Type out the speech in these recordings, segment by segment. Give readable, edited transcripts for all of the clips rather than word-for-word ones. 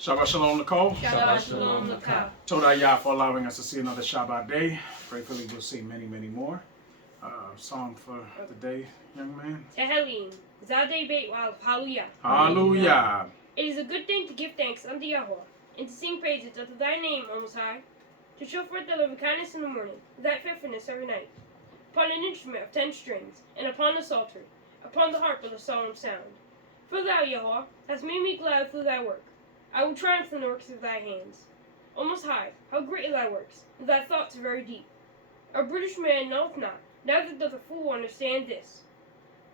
Shabbat Shalom, Nicole. Shabbat Shalom, Nicole. Toda Yah for allowing us to see another Shabbat day. Prayfully we'll see many, many more. Song for the day, young man. Tehillim, Zadeh Beit Wal, Hallelujah. Hallelujah. It is a good thing to give thanks unto Yahweh, and to sing praises unto thy name, O Most High, to show forth thy loving kindness in the morning, thy faithfulness every night, upon an instrument of 10 strings, and upon the psaltery, upon the harp with a solemn sound. For thou, Yahweh, hast made me glad through thy work. I will triumph in the works of thy hands. O Most High, how great are thy works, and thy thoughts are very deep. A British man knoweth not, neither doth a fool understand this.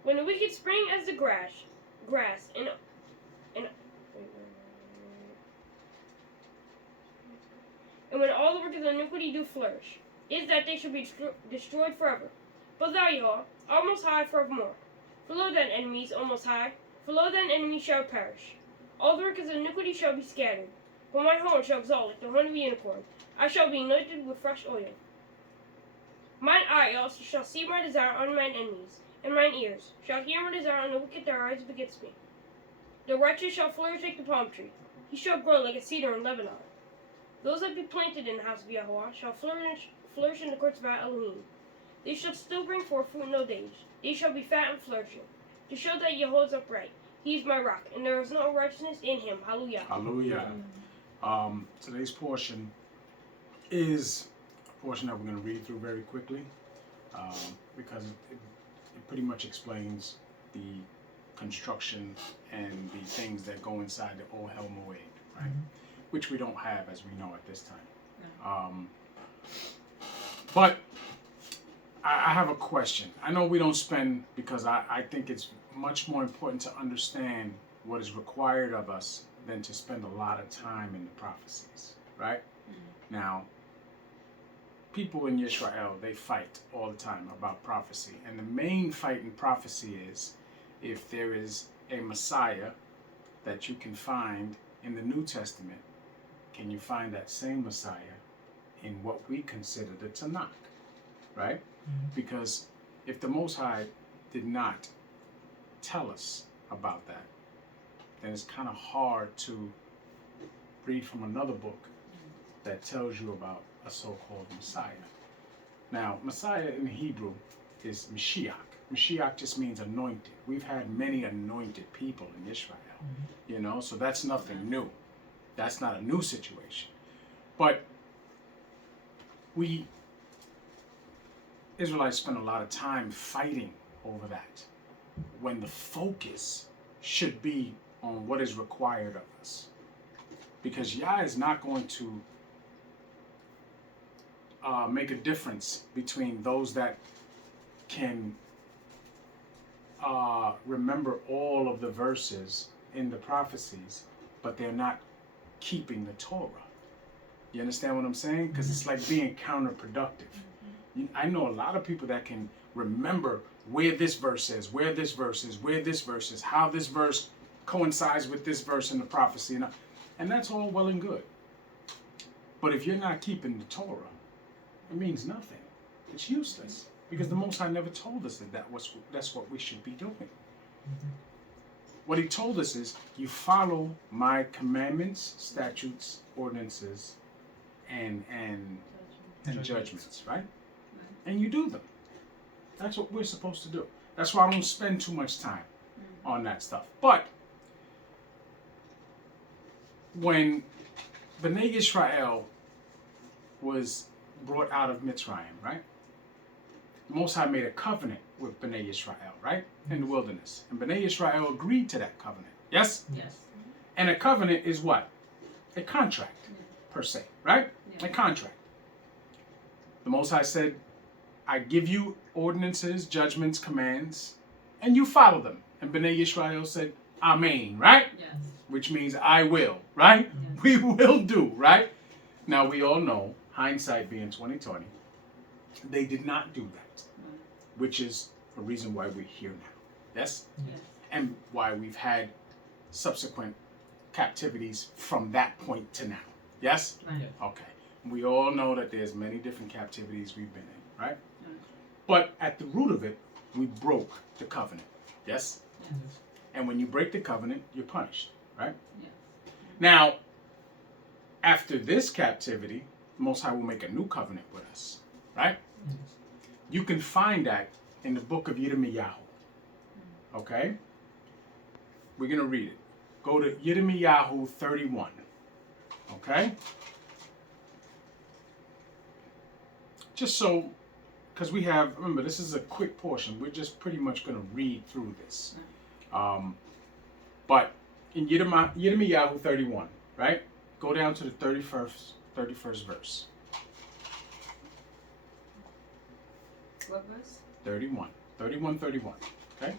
When the wicked spring as the grass, and when all the work of iniquity do flourish, is that they shall be destroyed forever. But thou, Yahweh, art most high forevermore. For lo thine enemies, O Most High, for lo thine enemies shall perish. All the workers of iniquity shall be scattered. For my horn shall exalt like the horn of a unicorn. I shall be anointed with fresh oil. Mine eye also shall see my desire on mine enemies, and mine ears shall hear my desire on the wicked that rise against me. The righteous shall flourish like the palm tree. He shall grow like a cedar in Lebanon. Those that be planted in the house of Yahweh shall flourish in the courts of our Elohim. They shall still bring forth fruit in old age. They shall be fat and flourishing, to show that Yahweh is upright. He is my rock, and there is no righteousness in him. Hallelujah. Hallelujah. Today's portion is a portion that we're going to read through very quickly because it pretty much explains the construction and the things that go inside the Ohel Moed, right? Which we don't have, as we know, at this time. But I have a question. I know we don't spend, because I think it's much more important to understand what is required of us than to spend a lot of time in the prophecies, right? Now, people in Israel, they fight all the time about prophecy. And the main fight in prophecy is if there is a Messiah that you can find in the New Testament, can you find that same Messiah in what we consider the Tanakh, right? Because if the Most High did not tell us about that, then it's kind of hard to read from another book that tells you about a so-called Messiah. Now, Messiah in Hebrew is Mashiach. Mashiach just means anointed. We've had many anointed people in Israel, you know, so that's nothing new. That's not a new situation. But we Israelites spend a lot of time fighting over that when the focus should be on what is required of us. Because Yah is not going to make a difference between those that can remember all of the verses in the prophecies, but they're not keeping the Torah. You understand what I'm saying? Because it's like being counterproductive. I know a lot of people that can remember where this verse is, where this verse is, where this verse is, how this verse coincides with this verse in the prophecy, and that's all well and good. But if you're not keeping the Torah, it means nothing. It's useless because the Most High never told us that that's what we should be doing. What He told us is, you follow my commandments, statutes, ordinances, and judgments, right? And you do them. That's what we're supposed to do. That's why I don't spend too much time on that stuff. But when Bnei Israel was brought out of Mitzrayim, right? The Most High made a covenant with Bnei Israel, right? In the wilderness. And Bnei Israel agreed to that covenant. Yes? Yes. And a covenant is what? A contract, per se, right? A contract. The Most High said, I give you ordinances, judgments, commands, and you follow them. And Bnei Israel said, Amen, right? Yes. Which means I will, right? Yes. We will do, right? Now we all know, hindsight being 2020, they did not do that, which is a reason why we're here now. Yes? Yes. And why we've had subsequent captivities from that point to now. Yes? Right. Okay. We all know that there's many different captivities we've been in, right? Right. But at the root of it, we broke the covenant. Yes? Yes. And when you break the covenant, you're punished, right? Yes. Now, after this captivity, Most High will make a new covenant with us, right? You can find that in the book of Yirmiyahu. Okay? We're going to read it. Go to Yirmiyahu 31. Okay? Just so, because we have, remember, this is a quick portion. We're just pretty much going to read through this. But in Yirmiyahu 31, right? Go down to the 31st verse. What verse? 31. 31. Okay?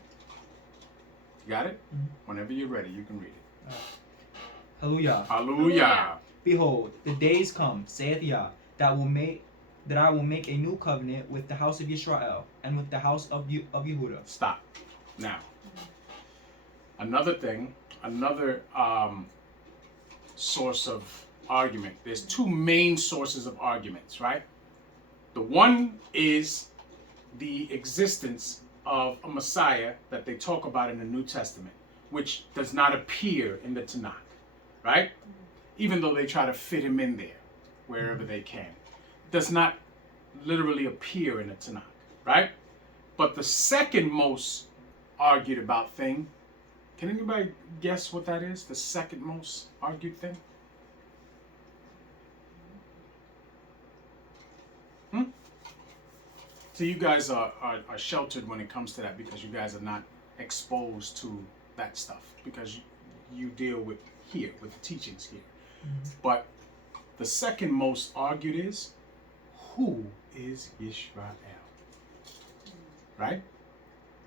You got it? Mhm. Whenever you're ready, you can read it. Hallelujah. Hallelujah. Behold, the days come, saith Yah, that I will make a new covenant with the house of Israel and with the house of Yehuda. Stop. Now, another thing, another source of argument. There's two main sources of arguments, right? The one is the existence of a Messiah that they talk about in the New Testament, which does not appear in the Tanakh, right? Even though they try to fit him in there wherever they can. Does not literally appear in the Tanakh, right? But the second most argued about thing, can anybody guess what that is? The second most argued thing? So you guys are sheltered when it comes to that because you guys are not exposed to that stuff because you deal with here, with the teachings here. But the second most argued is, who is Yisrael? Right?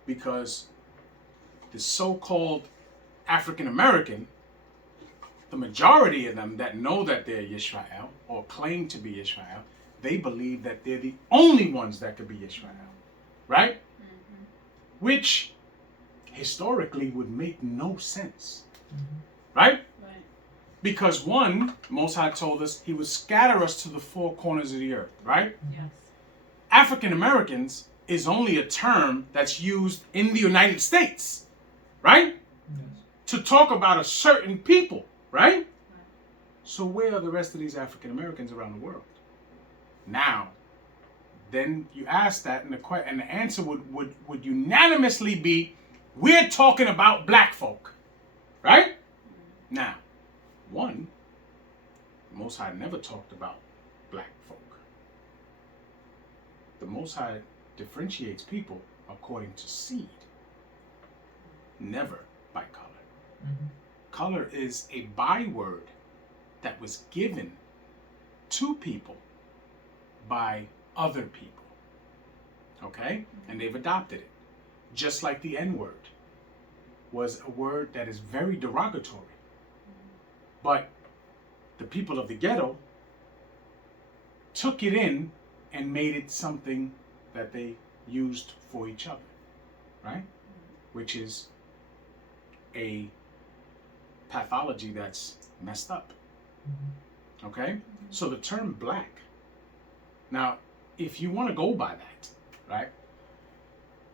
Because the so-called African American, the majority of them that know that they're Yisrael or claim to be Yisrael, they believe that they're the only ones that could be Yisrael. Right? Mm-hmm. Which historically would make no sense. Mm-hmm. Right? Because one, Most High told us he would scatter us to the four corners of the earth, right? Yes. African Americans is only a term that's used in the United States, right? Yes. To talk about a certain people, right? So where are the rest of these African Americans around the world? Now, then you ask that and the answer would unanimously be, we're talking about black folk, right? Now, one, the Most High never talked about black folk. The Most High differentiates people according to seed, never by color. Mm-hmm. Color is a byword that was given to people by other people, okay? And they've adopted it. Just like the N-word was a word that is very derogatory. But the people of the ghetto took it in and made it something that they used for each other, right? Which is a pathology that's messed up, okay? So the term black, now, if you want to go by that, right?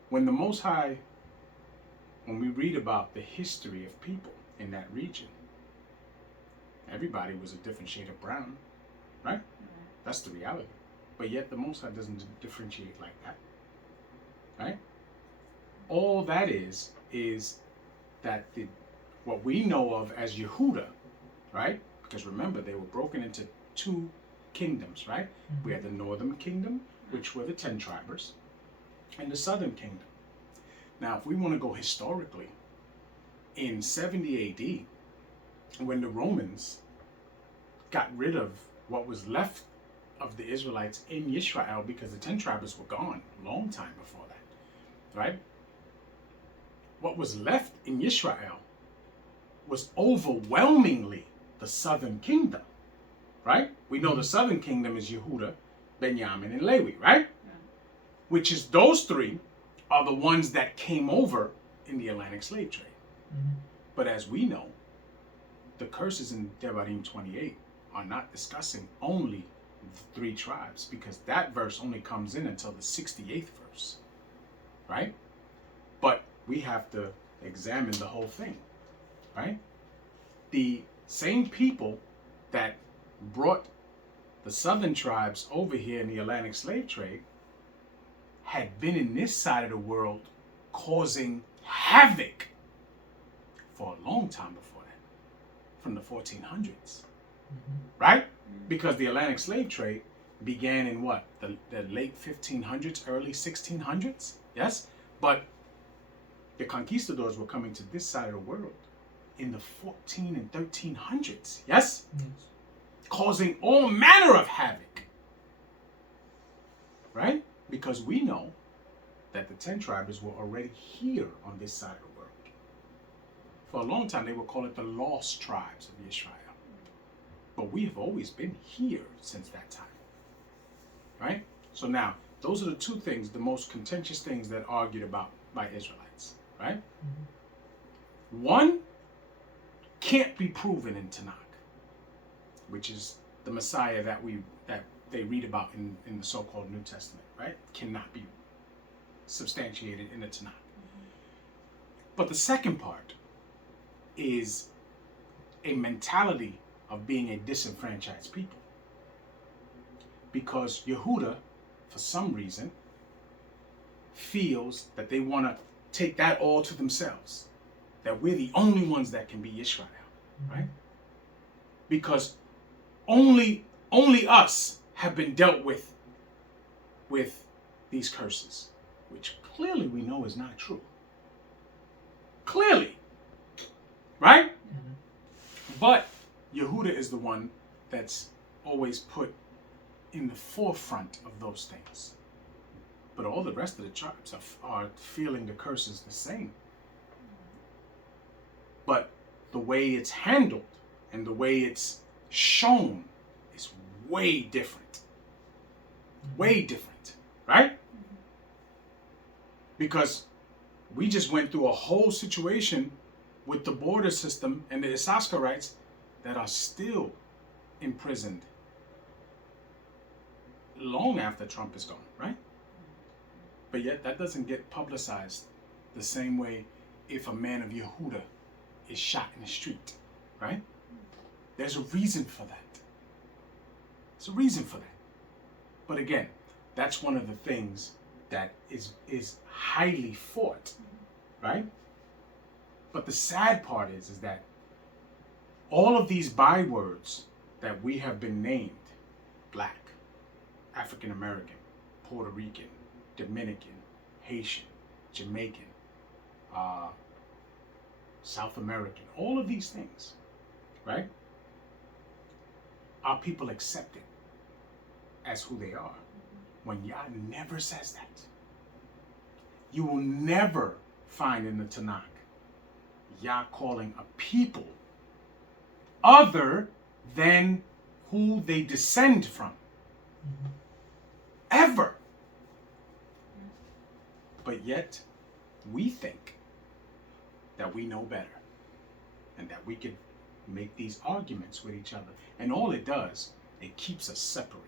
When the Most High, when we read about the history of people in that region, everybody was a different shade of brown, right? That's the reality. But yet the Most High doesn't differentiate like that, right? All that is that what we know of as Yehuda, right? Because remember, they were broken into two kingdoms, right? We had the northern kingdom, which were the 10 tribes, and the southern kingdom. Now, if we want to go historically, in 70 AD, when the Romans got rid of what was left of the Israelites in Israel, because the 10 tribes were gone a long time before that, right? What was left in Israel was overwhelmingly the southern kingdom, right? We know the southern kingdom is Yehuda, Benjamin, and Levi, right? Yeah. Which is those three are the ones that came over in the Atlantic slave trade. Mm-hmm. But as we know, the curses in Devarim 28 are not discussing only the 3 tribes, because that verse only comes in until the 68th verse, right? But we have to examine the whole thing, right? The same people that brought the southern tribes over here in the Atlantic slave trade had been in this side of the world causing havoc for a long time before that, from the 1400s, right? Because the Atlantic slave trade began in what? The late 1500s, early 1600s, yes? But the conquistadors were coming to this side of the world in the 14 and 1300s, yes? Causing all manner of havoc, right? Because we know that the 10 tribes were already here on this side of the world. For a long time, they would call it the lost tribes of Israel. But we have always been here since that time, right? So now, those are the two things, the most contentious things that are argued about by Israelites, right? One can't be proven in Tanakh, which is the Messiah that they read about in the so-called New Testament, right? Cannot be substantiated in the Tanakh. But the second part is a mentality of being a disenfranchised people. Because Yehuda, for some reason, feels that they want to take that all to themselves. That we're the only ones that can be Israel, right? Because only us have been dealt with these curses, which clearly we know is not true. Clearly, right? But Yehuda is the one that's always put in the forefront of those things. But all the rest of the tribes are feeling the curses the same. But the way it's handled and the way it's shown is way different. Way different, right? Because we just went through a whole situation with the border system and the Issacharites that are still imprisoned long after Trump is gone, right? But yet that doesn't get publicized the same way if a man of Yehuda is shot in the street, right? There's a reason for that. There's a reason for that. But again, that's one of the things that is highly fought, right? But the sad part is that all of these bywords that we have been named, Black, African American, Puerto Rican, Dominican, Haitian, Jamaican, South American, all of these things, right? Our people accept it as who they are. When Yah never says that. You will never find in the Tanakh Yah calling a people other than who they descend from. Ever. But yet, we think that we know better and that we can make these arguments with each other. And all it does, it keeps us separate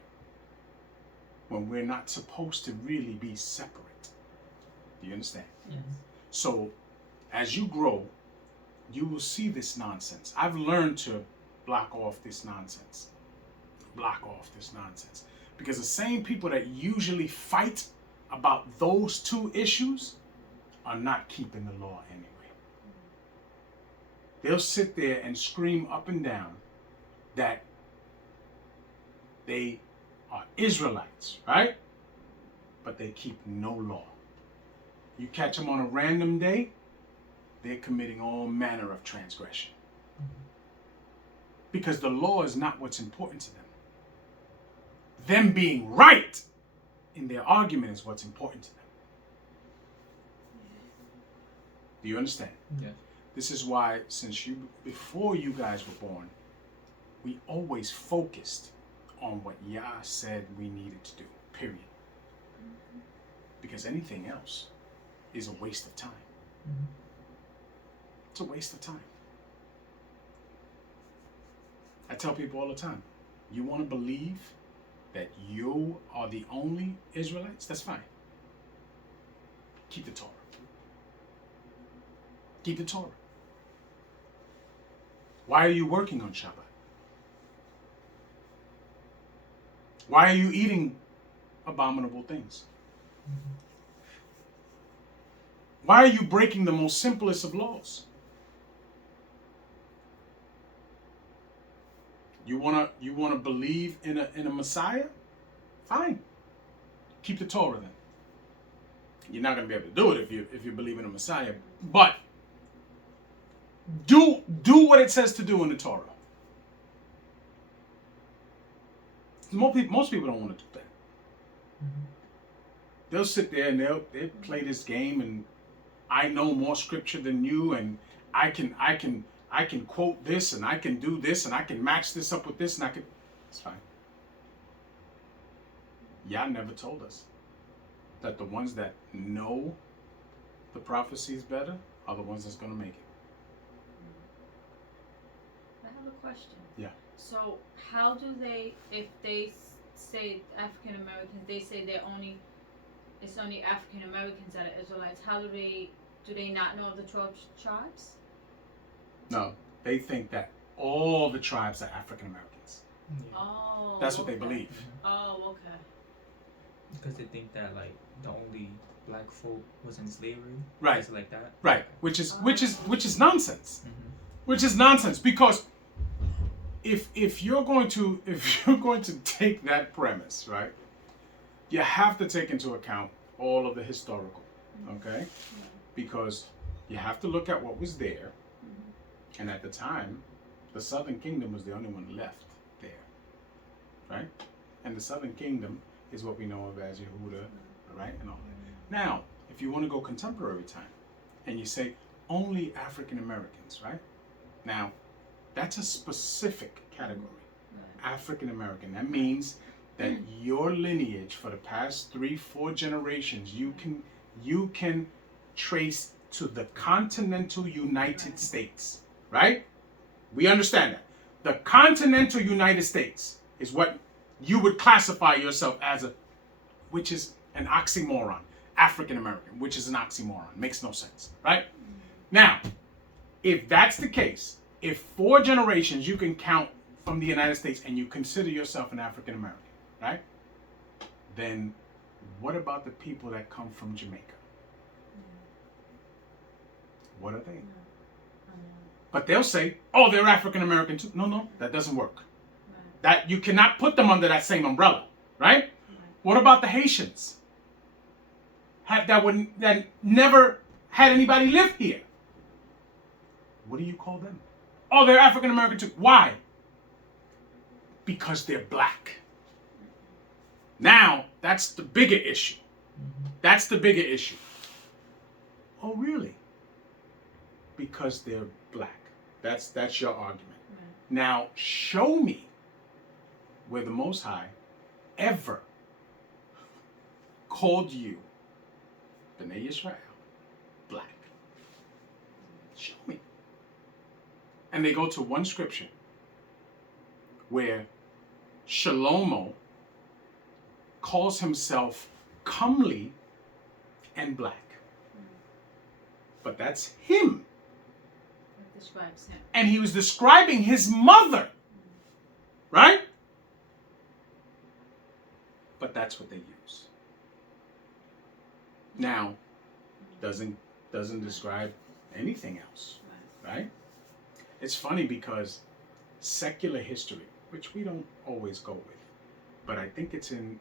when we're not supposed to really be separate. Do you understand? Yes. So, as you grow, you will see this nonsense. I've learned to block off this nonsense. Block off this nonsense. Because the same people that usually fight about those two issues are not keeping the law anyway. They'll sit there and scream up and down that they are Israelites, right? But they keep no law. You catch them on a random day, they're committing all manner of transgression. Because the law is not what's important to them. Them being right in their argument is what's important to them. Do you understand? Yes. This is why, before you guys were born, we always focused on what Yah said we needed to do, period. Because anything else is a waste of time. It's a waste of time. I tell people all the time, you want to believe that you are the only Israelites? That's fine. Keep the Torah. Keep the Torah. Why are you working on Shabbat? Why are you eating abominable things? Why are you breaking the most simplest of laws? You wanna believe in a Messiah? Fine. Keep the Torah then. You're not gonna be able to do it if you believe in a Messiah, but do what it says to do in the Torah. Most people don't want to do that. They'll sit there and they'll play this game, and I know more scripture than you, and I can quote this, and I can do this, and I can match this up with this, and I can. It's fine. Yah never told us that the ones that know the prophecies better are the ones that's going to make it. I have a question. Yeah. So how do they, if they say African Americans, they say it's only African Americans that are Israelites. How do they not know of the 12 tribes? No, they think that all the tribes are African Americans. Oh. That's what okay. they believe. Oh, okay. Because they think that like the only black folk was in slavery. Right. Things like that. Right. Which is nonsense. Mm-hmm. Which is nonsense, because if you're going to take that premise, right, you have to take into account all of the historical, okay? Because you have to look at what was there, and at the time, the Southern Kingdom was the only one left there, right? And the Southern Kingdom is what we know of as Yehuda, right, and all that. Now, if you want to go contemporary time, and you say only African Americans, right? Now, that's a specific category, African American. That means that your lineage for the past 3-4 generations, you can trace to the continental United States, right? We understand that. The continental United States is what you would classify yourself as which is an oxymoron. African American, which is an oxymoron. Makes no sense, right? Now, if that's the case, if 4 generations you can count from the United States and you consider yourself an African American, right? Then what about the people that come from Jamaica? What are they? But they'll say, oh, they're African American too. No, that doesn't work. That you cannot put them under that same umbrella, right? What about the Haitians? That never had anybody live here? What do you call them? Oh, they're African American too. Why? Because they're black. Now, that's the bigger issue. That's the bigger issue. Oh, really? Because they're black. That's your argument. Now, show me where the Most High ever called you, B'nai Yisrael, black. Show me. And they go to one scripture where Shlomo calls himself comely and black. But that's him. That describes him. And he was describing his mother. Right? But that's what they use. Now, doesn't describe anything else. Right? It's funny because secular history, which we don't always go with, but I think it's in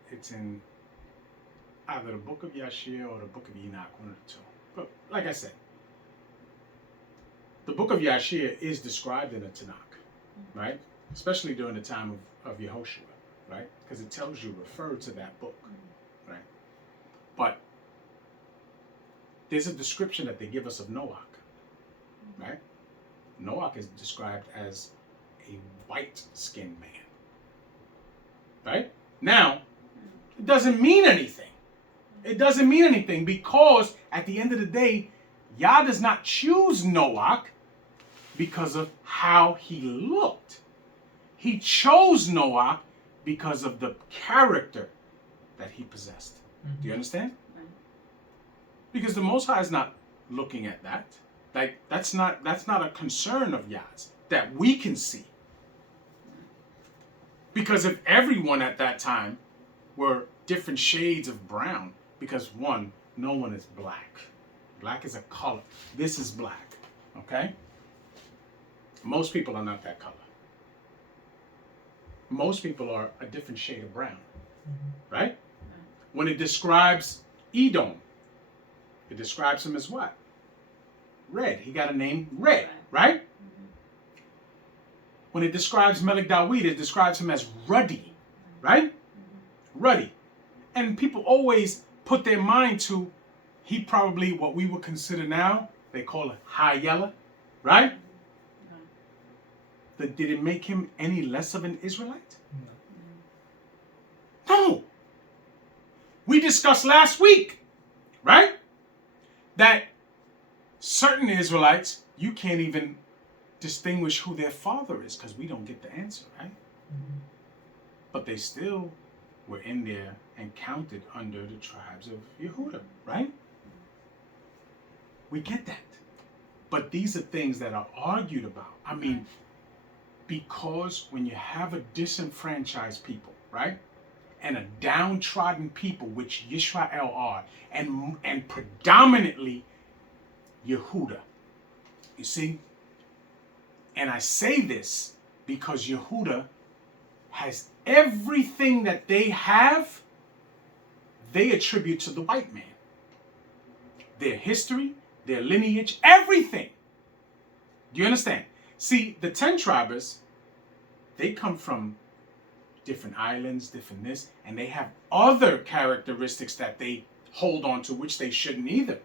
either the book of Yashir or the book of Enoch, one of the two. But like I said, the book of Yashir is described in the Tanakh, right? Especially during the time of Yehoshua, right? Because it tells you refer to that book, right? But there's a description that they give us of Noach, right? Noach is described as a white-skinned man, right? Now, it doesn't mean anything. It doesn't mean anything because at the end of the day, Yah does not choose Noach because of how he looked. He chose Noach because of the character that he possessed. Do you understand? Because the Most High is not looking at that. Like that's not a concern of Yah's that we can see. Because if everyone at that time were different shades of brown, because one, no one is black. Black is a color. This is black, okay? Most people are not that color. Most people are a different shade of brown, right? When it describes Edom, it describes him as what? Red. He got a name Red, right? When it describes Melik Dawid, it describes him as ruddy, right? Ruddy. And people always put their mind to, he probably, what we would consider now, they call it high yellow, right? Did it make him any less of an Israelite? No. We discussed last week, right? That certain Israelites, you can't even distinguish who their father is because we don't get the answer, right? But they still were in there and counted under the tribes of Yehuda, right? We get that. But these are things that are argued about. I mean, because when you have a disenfranchised people, right? And a downtrodden people, which Yisrael are, and predominantly Yehuda. You see? And I say this because Yehuda has everything that they have, they attribute to the white man. Their history, their lineage, everything. Do you understand? See, the 10 tribes, they come from different islands, different this, and they have other characteristics that they hold on to, which they shouldn't either.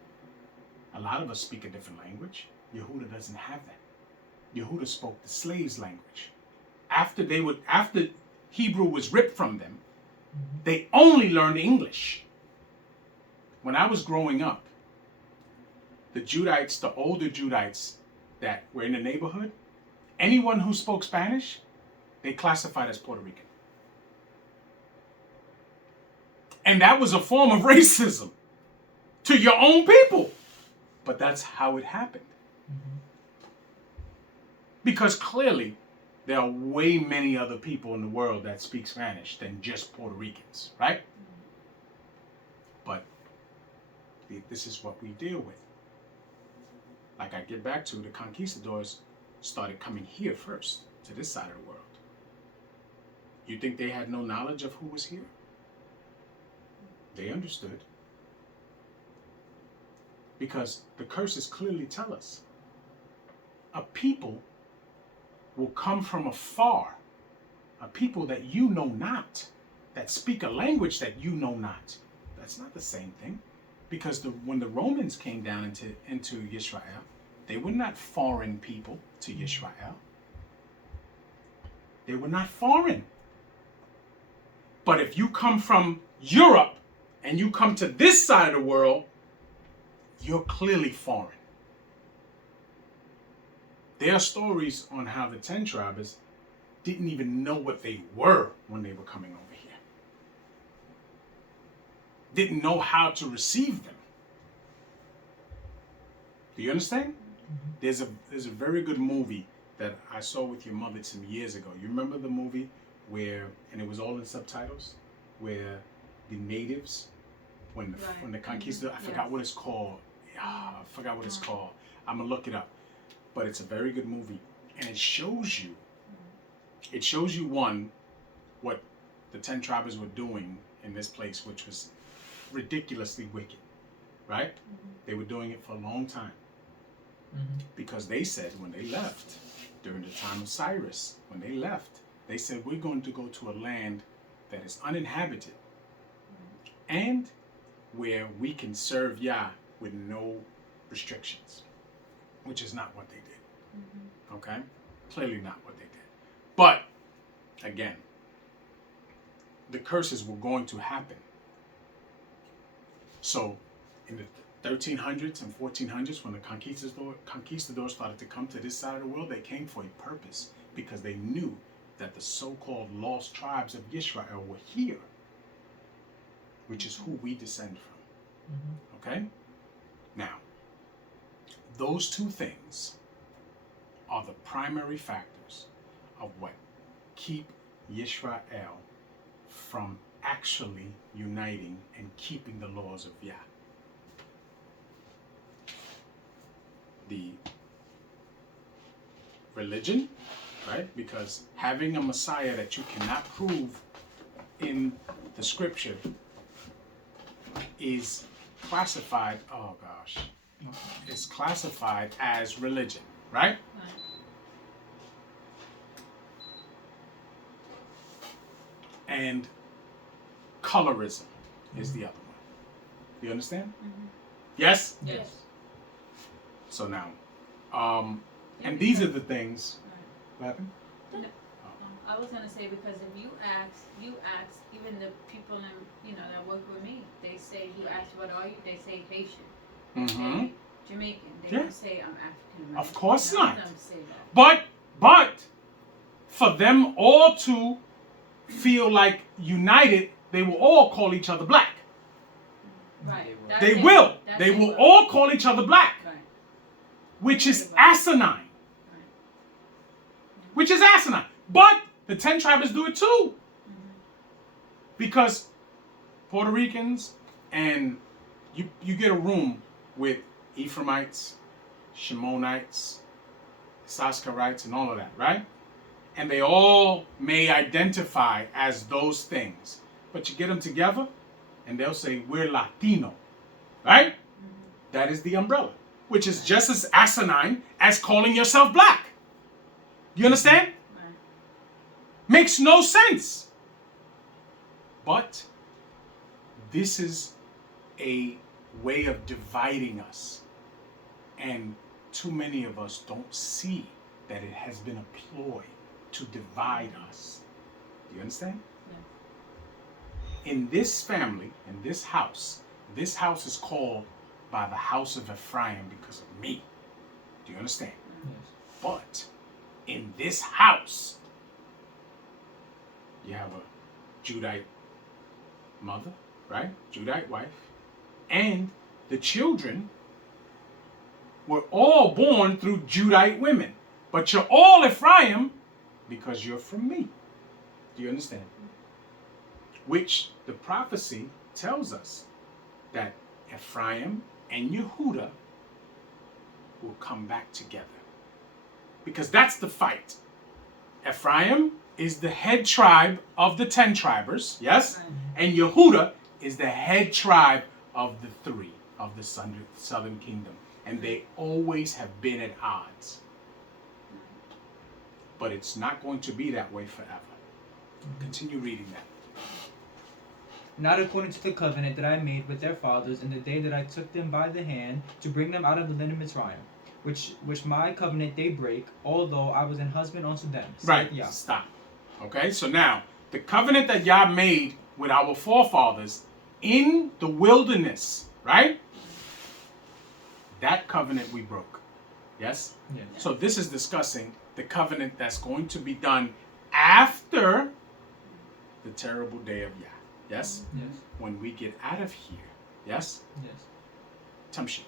A lot of us speak a different language. Yehuda doesn't have that. Yehuda spoke the slaves' language. After Hebrew was ripped from them, they only learned English. When I was growing up, the Judites, the older Judites that were in the neighborhood, anyone who spoke Spanish, they classified as Puerto Rican. And that was a form of racism to your own people. But that's how it happened. Because clearly, there are way many other people in the world that speak Spanish than just Puerto Ricans, right? But this is what we deal with. Like I get back to, the conquistadors started coming here first, to this side of the world. You think they had no knowledge of who was here? They understood. Because the curses clearly tell us a people will come from afar, a people that you know not, that speak a language that you know not. That's not the same thing. Because when the Romans came down into Israel, they were not foreign people to Israel. They were not foreign. But if you come from Europe and you come to this side of the world, you're clearly foreign. There are stories on how the 10 tribes didn't even know what they were when they were coming over here. Didn't know how to receive them. Do you understand? There's a very good movie that I saw with your mother some years ago. You remember the movie where, and it was all in subtitles, where the natives, when the conquistadors, I forgot what it's called. I forgot what it's called. I'm gonna look it up. But it's a very good movie, and it shows you one, what the 10 tribes were doing in this place, which was ridiculously wicked, right? They were doing it for a long time. Because they said when they left, during the time of Cyrus, when they left, they said, we're going to go to a land that is uninhabited and where we can serve Yah with no restrictions, which is not what they did. Okay? Clearly not what they did. But, again, the curses were going to happen. So, in the 1300s and 1400s, when the conquistadors started to come to this side of the world, they came for a purpose because they knew that the so-called lost tribes of Israel were here, which is who we descend from. Okay? Now, those two things are the primary factors of what keep Yisrael from actually uniting and keeping the laws of Yah. The religion, right? Because having a Messiah that you cannot prove in the scripture is classified, oh gosh, it's classified as religion, right? And colorism is the other one. You understand? Mm-hmm. Yes? Yes. So now, and these are the things. What happened? I was gonna say, because if you ask even the people that work with me, they say, you ask what are you? They say Haitian. Mm-hmm. They Jamaican. They Yeah. don't say I'm African American. Of course None not. of them say that. But for them all to feel like united, they will all call each other black. Right. They will. They will all call each other black, Right. which is asinine. Which is asinine. But the 10 tribes do it too. Because Puerto Ricans, and you get a room with Ephraimites, Shimonites, Saskarites, and all of that, right? And they all may identify as those things. But you get them together, and they'll say, we're Latino, right? That is the umbrella, which is just as asinine as calling yourself black. You understand? Right. Makes no sense. But this is a way of dividing us. And too many of us don't see that it has been a ploy to divide us. Do you understand? Yeah. In this family, in this house is called by the house of Ephraim because of me. Do you understand? Yes. But in this house, you have a Judite mother, right? Judite wife. And the children were all born through Judite women. But you're all Ephraim because you're from me. Do you understand? Which the prophecy tells us that Ephraim and Yehuda will come back together. Because that's the fight. Ephraim is the head tribe of the 10 tribers, yes? Right. And Yehuda is the head tribe of the 3 of the southern kingdom. And they always have been at odds. But it's not going to be that way forever. Continue reading that. Not according to the covenant that I made with their fathers in the day that I took them by the hand to bring them out of the land of Mitzrayim, which my covenant they break, although I was an husband unto them. Right, Yeah. stop. Okay, so now, the covenant that Yah made with our forefathers in the wilderness, right? That covenant we broke. Yes? Yes. So this is discussing the covenant that's going to be done after the terrible day of Yah. Yes? Yes. When we get out of here. Yes? Yes. Tamshi.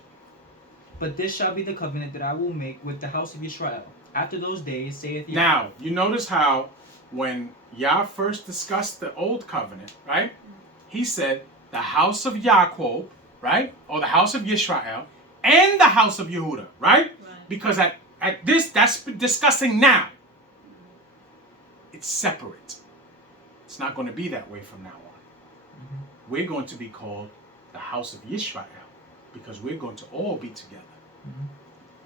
But this shall be the covenant that I will make with the house of Israel. After those days, saith Yah. Now, you notice how when Yah first discussed the old covenant, right? He said the house of Yaakov, right? Or the house of Yisrael, and the house of Yehuda, right? Because at this, that's discussing now. It's separate. It's not going to be that way from now on. We're going to be called the house of Yisrael because we're going to all be together.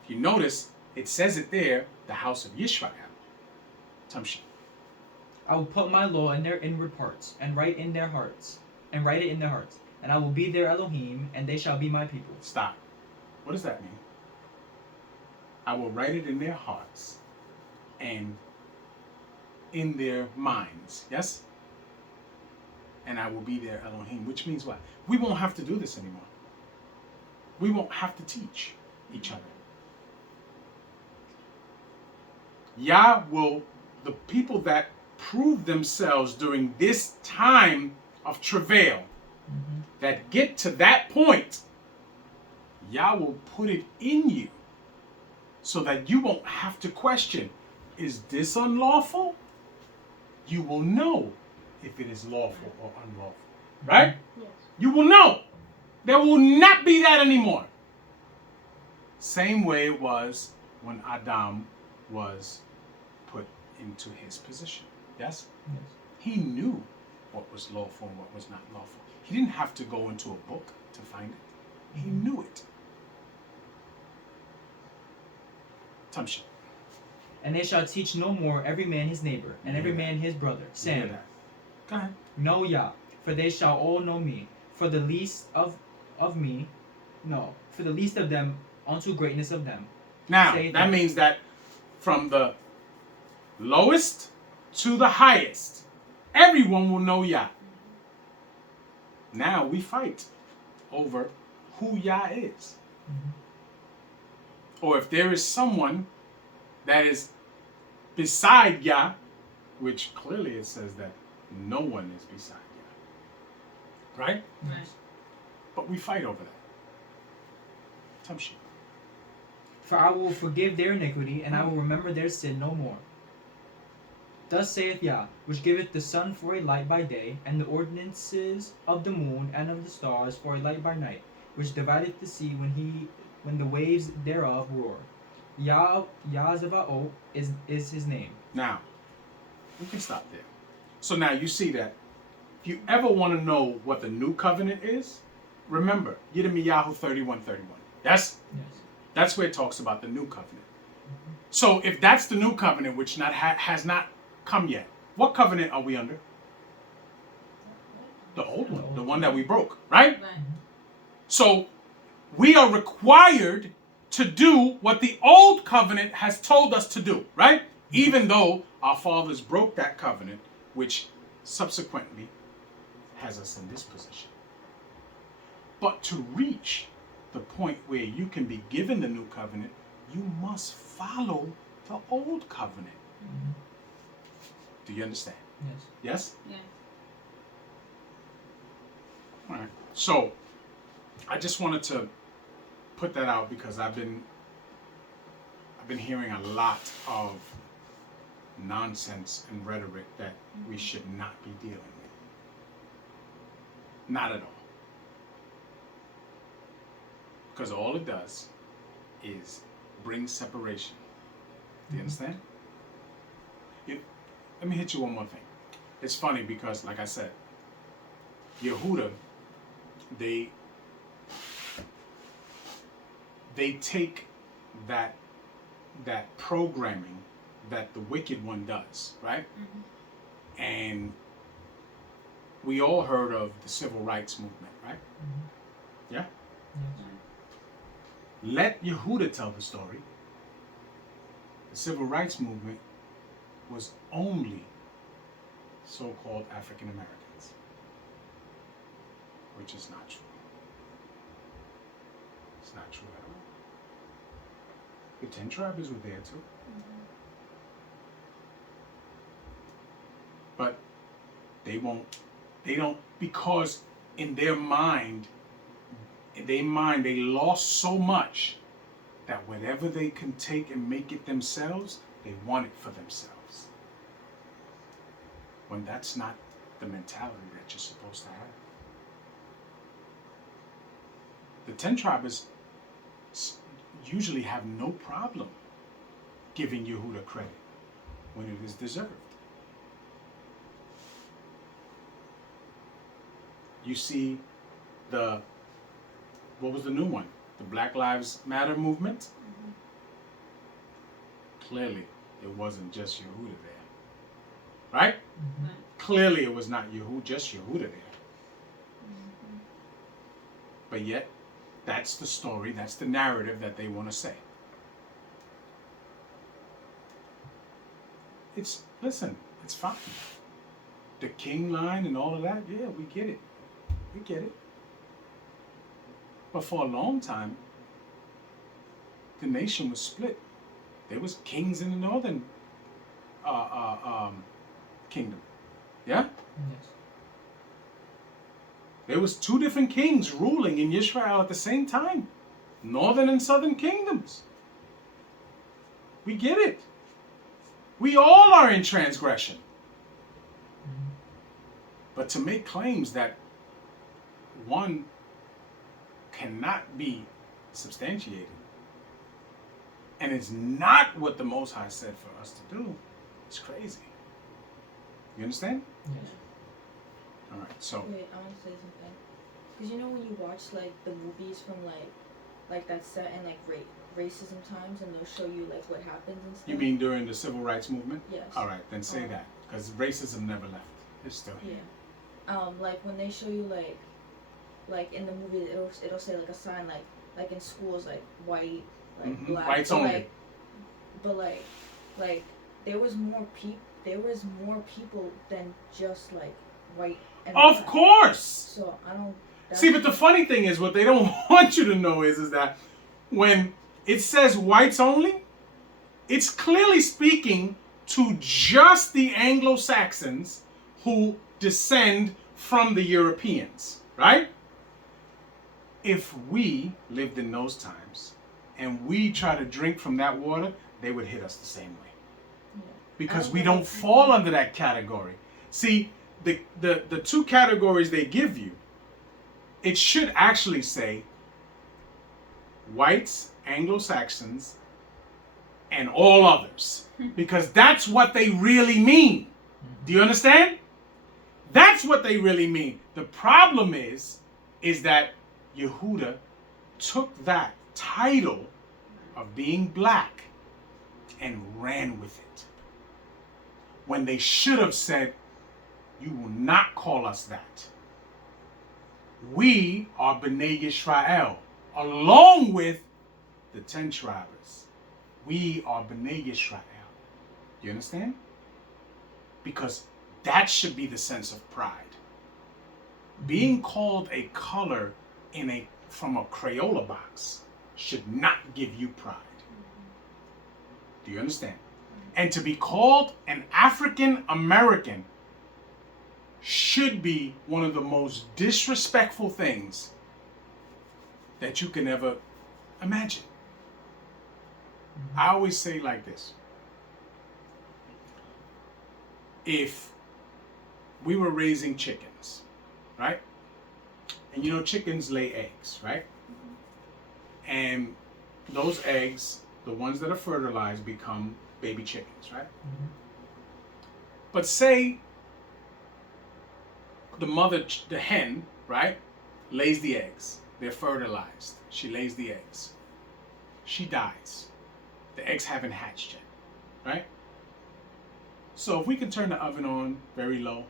If you notice, it says it there, the house of Yisrael. Tamshi. I will put my law in their inward parts, and write it in their hearts. And I will be their Elohim, and they shall be my people. Stop. What does that mean? I will write it in their hearts and in their minds. Yes? And I will be their Elohim. Which means what? We won't have to do this anymore. We won't have to teach each other. Yah will, the people that prove themselves during this time of travail, that get to that point, Yah will put it in you so that you won't have to question, is this unlawful? you will know if it is lawful or unlawful. Right? Yes. You will know. There will not be that anymore. Same way it was when Adam was put into his position. Yes? Yes. He knew what was lawful and what was not lawful. He didn't have to go into a book to find it. He knew it. Tamshi. And they shall teach no more every man his neighbor, and every man his brother, saying, Go ahead. Know Yah, for they shall all know me. For the least of me, no, for the least of them unto greatness of them. Now, Say that means that from the lowest to the highest, everyone will know Yah. Now we fight over who Yah is. Or if there is someone that is beside Yah, which clearly it says that no one is beside Yah. Right? Right. But we fight over that. Tamshi. For I will forgive their iniquity, and I will remember their sin no more. Thus saith Yah, which giveth the sun for a light by day, and the ordinances of the moon and of the stars for a light by night, which divideth the sea when the waves thereof roar. Yah Zavaot is his name. Now, we can stop there. So now you see that if you ever want to know what the new covenant is, remember Yirmiyahu 31:31. Yes? Yes. That's where it talks about the new covenant. So if that's the new covenant, which has not come yet, what covenant are we under? The old one, the one that we broke, right? Right. So we are required to do what the old covenant has told us to do, right? Even though our fathers broke that covenant, which subsequently has us in this position. But to reach the point where you can be given the new covenant, you must follow the old covenant. Do you understand? Yes. Yes? Yeah. All right. So I just wanted to put that out because I've been hearing a lot of nonsense and rhetoric that we should not be dealing with. Not at all. Because all it does is bring separation. Do you understand? Let me hit you one more thing. It's funny because, like I said, Yehuda, they take that programming that the wicked one does, right? And we all heard of the civil rights movement, right? Yeah? Yes. Let Yehuda tell the story. The civil rights movement was only so-called African Americans, which is not true. It's not true at all. The 10 tribes were there too. But they don't, because in their mind, they lost so much that whatever they can take and make it themselves, they want it for themselves. When that's not the mentality that you're supposed to have. The 10 tribes usually have no problem giving Yehuda credit when it is deserved. You see what was the new one? The Black Lives Matter movement? Clearly, it wasn't just Yehuda there. Right? Clearly, it was not just Yehuda there. But yet, that's the story, that's the narrative that they want to say. Listen, it's fine. The king line and all of that, yeah, we get it. We get it. But for a long time, the nation was split. There was kings in the northern kingdom. Yeah? Yes. There was 2 different kings ruling in Israel at the same time. Northern and southern kingdoms. We get it. We all are in transgression. But to make claims that one cannot be substantiated, and it's not what the Most High said for us to do, it's crazy. You understand? Yes. All right. So Wait, I want to say something. Cause you know when you watch like the movies from like that set in like racism times, and they'll show you like what happens and stuff. you mean during the civil rights movement? Yes. All right, then say that, because racism never left. It's still here. Yeah. Like when they show you like in the movie, it'll say like a sign like in schools like white, like Mhm. black. Whites but, only. But like there was more people than just like white and Of black. course. So I don't. See, but the funny thing is, what they don't want you to know is that when it says whites only, it's clearly speaking to just the Anglo-Saxons who descend from the Europeans, right? If we lived in those times and we try to drink from that water, they would hit us the same way. Yeah. Because I we don't don't fall under that category. See, the two categories they give you, it should actually say whites, Anglo-Saxons, and all others. Because that's what they really mean. Do you understand? That's what they really mean. The problem is that Yehuda took that title of being black and ran with it. When they should have said, you will not call us that. We are B'nai Yisrael, along with the 10 tribes. We are B'nai Yisrael. You understand? Because that should be the sense of pride. Being called a color from a Crayola box should not give you pride. Do you understand? And to be called an African American should be one of the most disrespectful things that you can ever imagine. I always say like this. If we were raising chickens, right? And you know chickens lay eggs, right? And those eggs, the ones that are fertilized, become baby chickens, right? But say the hen, right, lays the eggs. They're fertilized. She lays the eggs. She dies. The eggs haven't hatched yet, right? So if we can turn the oven on very low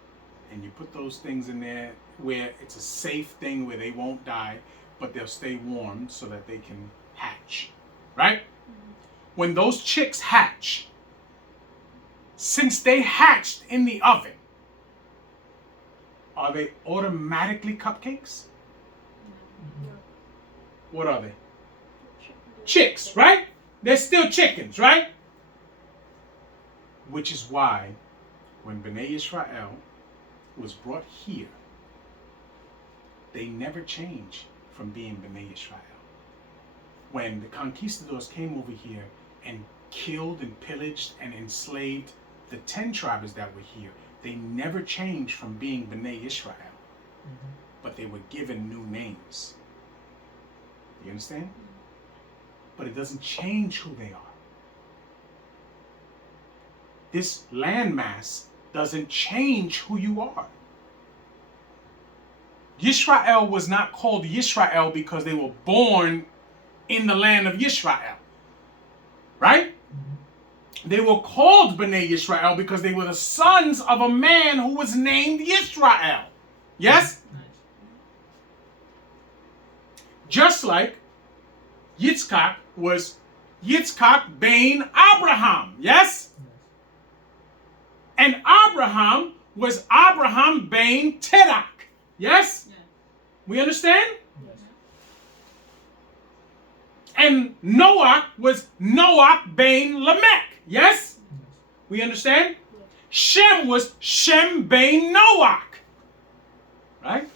and you put those things in there where it's a safe thing where they won't die, but they'll stay warm so that they can hatch, right? When those chicks hatch, since they hatched in the oven, are they automatically cupcakes? What are they? Chicks, right? They're still chickens, right? Which is why when B'nai Yisrael was brought here, they never changed from being B'nai Yisrael. When the conquistadors came over here and killed and pillaged and enslaved the 10 tribes that were here, they never changed from being B'nai Yisrael. But they were given new names. You understand? But it doesn't change who they are. This landmass doesn't change who you are. Yisrael was not called Yisrael because they were born in the land of Yisrael. Right? They were called B'nai Yisrael because they were the sons of a man who was named Yisrael. Yes? Just like Yitzchak was Yitzchak ben Abraham. Yes? And Abraham was Abraham ben Terach. Yes? Yeah. We understand? Yes. And Noah was Noah ben Lamech. Yes? We understand? Shem was Shem ben Noach. Right?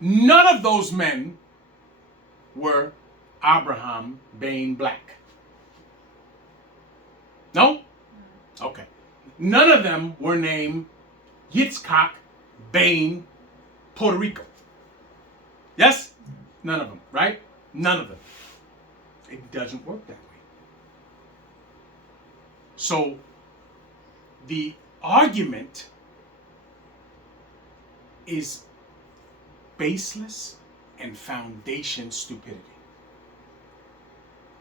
None of those men were Abraham ben Black. No? Okay. None of them were named Yitzchak Bain, Puerto Rico. Yes? None of them, right? None of them. It doesn't work that way. So the argument is baseless and foundation stupidity.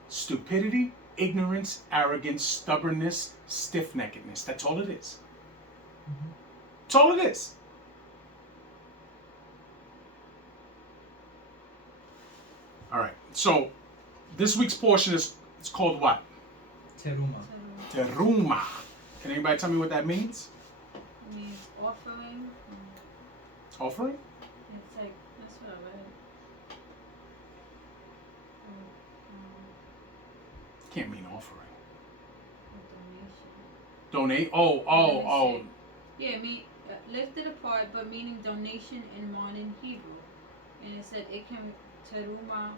Stupidity, ignorance, arrogance, stubbornness, stiff-neckedness. That's all it is. That's all it is. All right. So this week's portion is it's called what? Terumah. Terumah. Can anybody tell me what that means? It means offering. Offering? It's like, that's what I read. Can't mean offering. A donation. Donate? Oh. Yeah, lifted apart, but meaning donation in modern Hebrew. And it said it can teruma.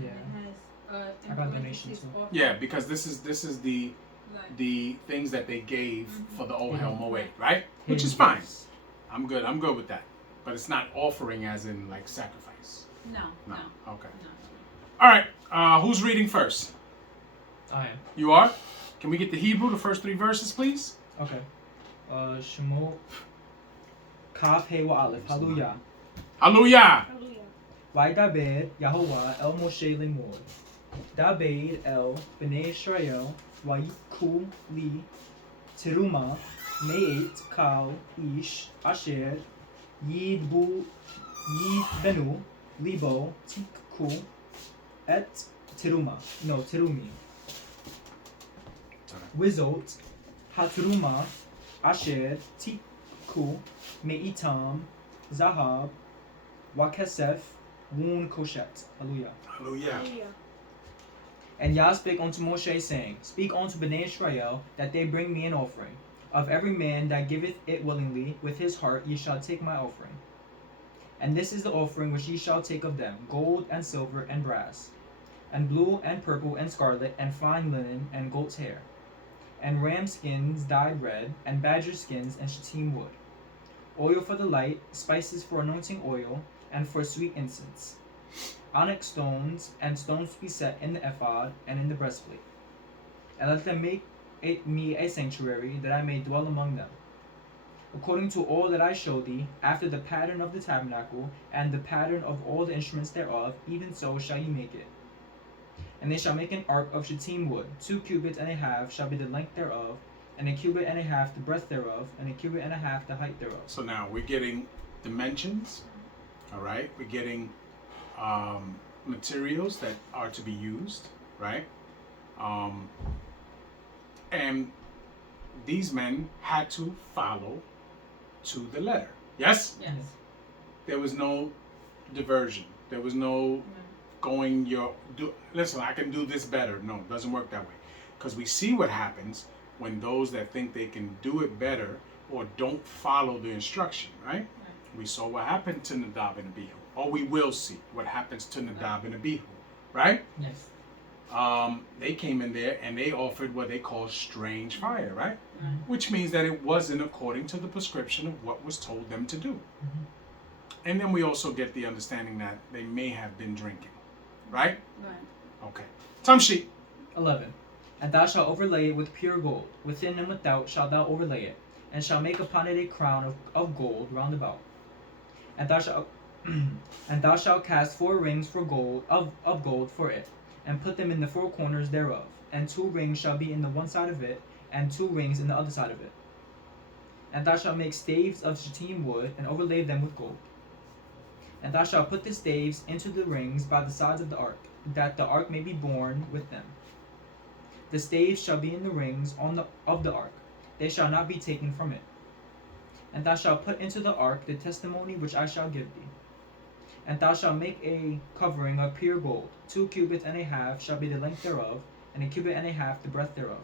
Yeah. And it has I got donation too. offering. Yeah, because this is the Right. the things that they gave for the Ohel Yeah. Moed, right? Which is fine. I'm good with that. But it's not offering as in like sacrifice. No. Okay. No. All right. Who's reading first? I am. You are? Can we get the Hebrew, the first 3 verses, please? Okay. Shemo. Kaf He Wa Aleph. Hallelujah. Hallelujah. Hallelujah. Vaydaber Yahweh El Moshe Lemor. Daber El Bnei Israel Vayikhu Li Teruma Me'et Kal Ish Asher Yidbenu Libo Tikku Et Terumi. Wizot Hatruma Asher Tikku Me'itam Zahab Wakesef Wun Koshet. Hallelujah. Hallelujah. Hallelujah. And Yah spake unto Moshe, saying, Speak unto Bnei Israel, that they bring me an offering. Of every man that giveth it willingly, with his heart ye shall take my offering. And this is the offering which ye shall take of them, gold and silver and brass, and blue and purple and scarlet, and fine linen and goat's hair, and ram skins dyed red, and badger skins and shittim wood, oil for the light, spices for anointing oil, and for sweet incense, onyx stones, and stones to be set in the ephod and in the breastplate. And let them make me a sanctuary, that I may dwell among them. According to all that I show thee, after the pattern of the tabernacle, and the pattern of all the instruments thereof, even so shall ye make it. And they shall make an ark of shittim wood, 2 cubits and a half shall be the length thereof, and a cubit and a half the breadth thereof, and a cubit and a half the height thereof. So now we're getting dimensions. All right. We're getting materials that are to be used, right? And these men had to follow to the letter. Yes? Yes. There was no diversion. There was no going listen, I can do this better. No, it doesn't work that way. Because we see what happens when those that think they can do it better or don't follow the instruction, right? We saw what happened to Nadab and Abihu. Or we will see what happens to Nadab and Abihu, right? Yes. They came in there and they offered what they call strange fire, right? Mhm. Which means that it wasn't according to the prescription of what was told them to do. Mhm. And then we also get the understanding that they may have been drinking, right? Right. Okay. Tamshi. 11. And thou shalt overlay it with pure gold. Within and without shalt thou overlay it, and shalt make upon it a crown of gold round about. And thou shalt and thou shalt cast 4 rings for gold of gold for it, and put them in the 4 corners thereof. And 2 rings shall be in the one side of it, and 2 rings in the other side of it. And thou shalt make staves of shittim wood, and overlay them with gold. And thou shalt put the staves into the rings by the sides of the ark, that the ark may be borne with them. The staves shall be in the rings of the ark; they shall not be taken from it. And thou shalt put into the ark the testimony which I shall give thee. And thou shalt make a covering of pure gold; 2 cubits and a half shall be the length thereof, and a cubit and a half the breadth thereof.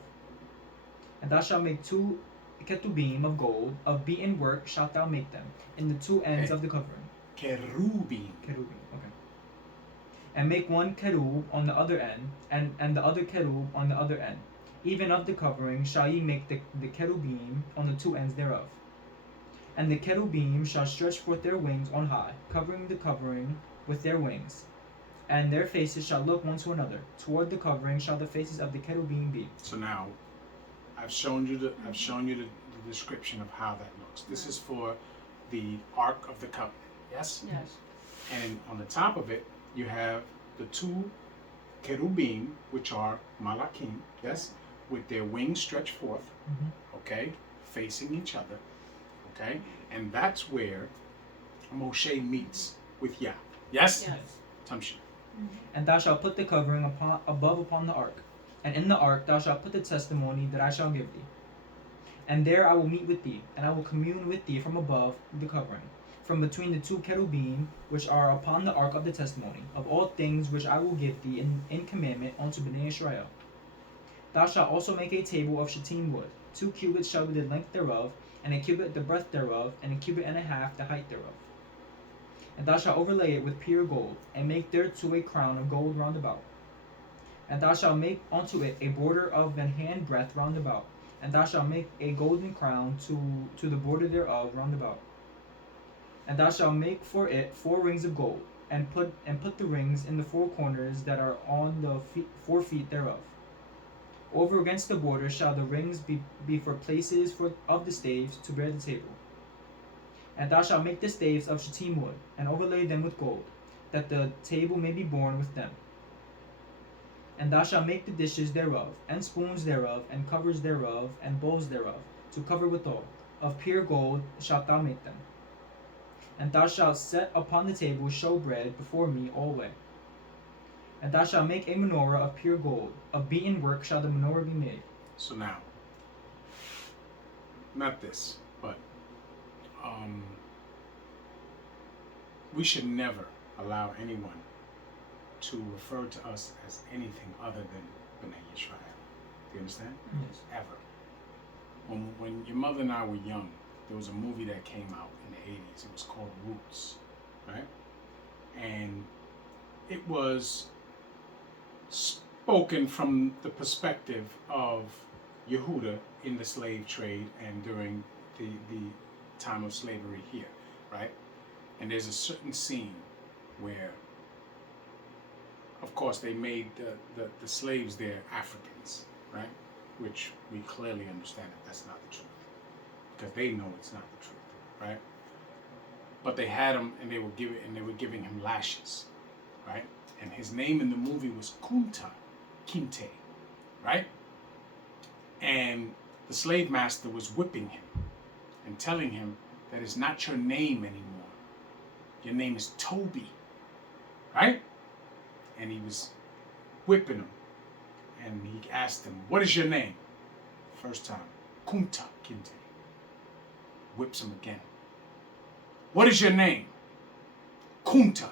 And thou shalt make 2 ketubim of gold; of beaten work shalt thou make them, in the 2 ends of the covering. Kerubim. Kerubim, okay. And make 1 kerub on the other end, and the other kerub on the other end. Even of the covering shall ye make the kerubim on the 2 ends thereof. And the cherubim shall stretch forth their wings on high, covering the covering with their wings. And their faces shall look one to another. Toward the covering shall the faces of the cherubim be. So now, I've shown you the description of how that looks. This is for the Ark of the Covenant. Yes. Yes. And on the top of it, you have the two cherubim, which are malakim. Yes, with their wings stretched forth. Okay, facing each other. Okay, and that's where Moshe meets with Yah. Yes. Yes. Tamshi. And thou shalt put the covering above upon the ark. And in the ark thou shalt put the testimony that I shall give thee. And there I will meet with thee, and I will commune with thee from above the covering, from between the two cherubim which are upon the ark of the testimony, of all things which I will give thee in commandment unto Bnei Israel. Thou shalt also make a table of shittim wood. 2 cubits shall be the length thereof, and a cubit the breadth thereof, and a cubit and a half the height thereof. And thou shalt overlay it with pure gold, and make thereto a crown of gold round about. And thou shalt make unto it a border of an hand breadth round about. And thou shalt make a golden crown to the border thereof round about. And thou shalt make for it 4 rings of gold, and put the rings in the 4 corners that are on the 4 feet thereof. Over against the border shall the rings be for places of the staves to bear the table. And thou shalt make the staves of shittim wood, and overlay them with gold, that the table may be borne with them. And thou shalt make the dishes thereof, and spoons thereof, and covers thereof, and bowls thereof, to cover withal. Of pure gold shalt thou make them. And thou shalt set upon the table showbread before me alway. And thou shalt make a menorah of pure gold. Of beaten work shall the menorah be made. So now, not this, but we should never allow anyone to refer to us as anything other than Bnei Israel. Do you understand? Yes. Ever. When your mother and I were young, there was a movie that came out in the 80s. It was called Roots, right? And it was spoken from the perspective of Yehuda in the slave trade and during the time of slavery here, right? And there's a certain scene where, of course, they made the slaves there Africans, right? Which we clearly understand that that's not the truth, because they know it's not the truth, right? But they had him, and they were giving him lashes, right? And his name in the movie was Kinte, right? And the slave master was whipping him and telling him that it's not your name anymore. Your name is Toby, right? And he was whipping him. And he asked him, what is your name? First time, Kunta Kinte. Whips him again. What is your name? Kunta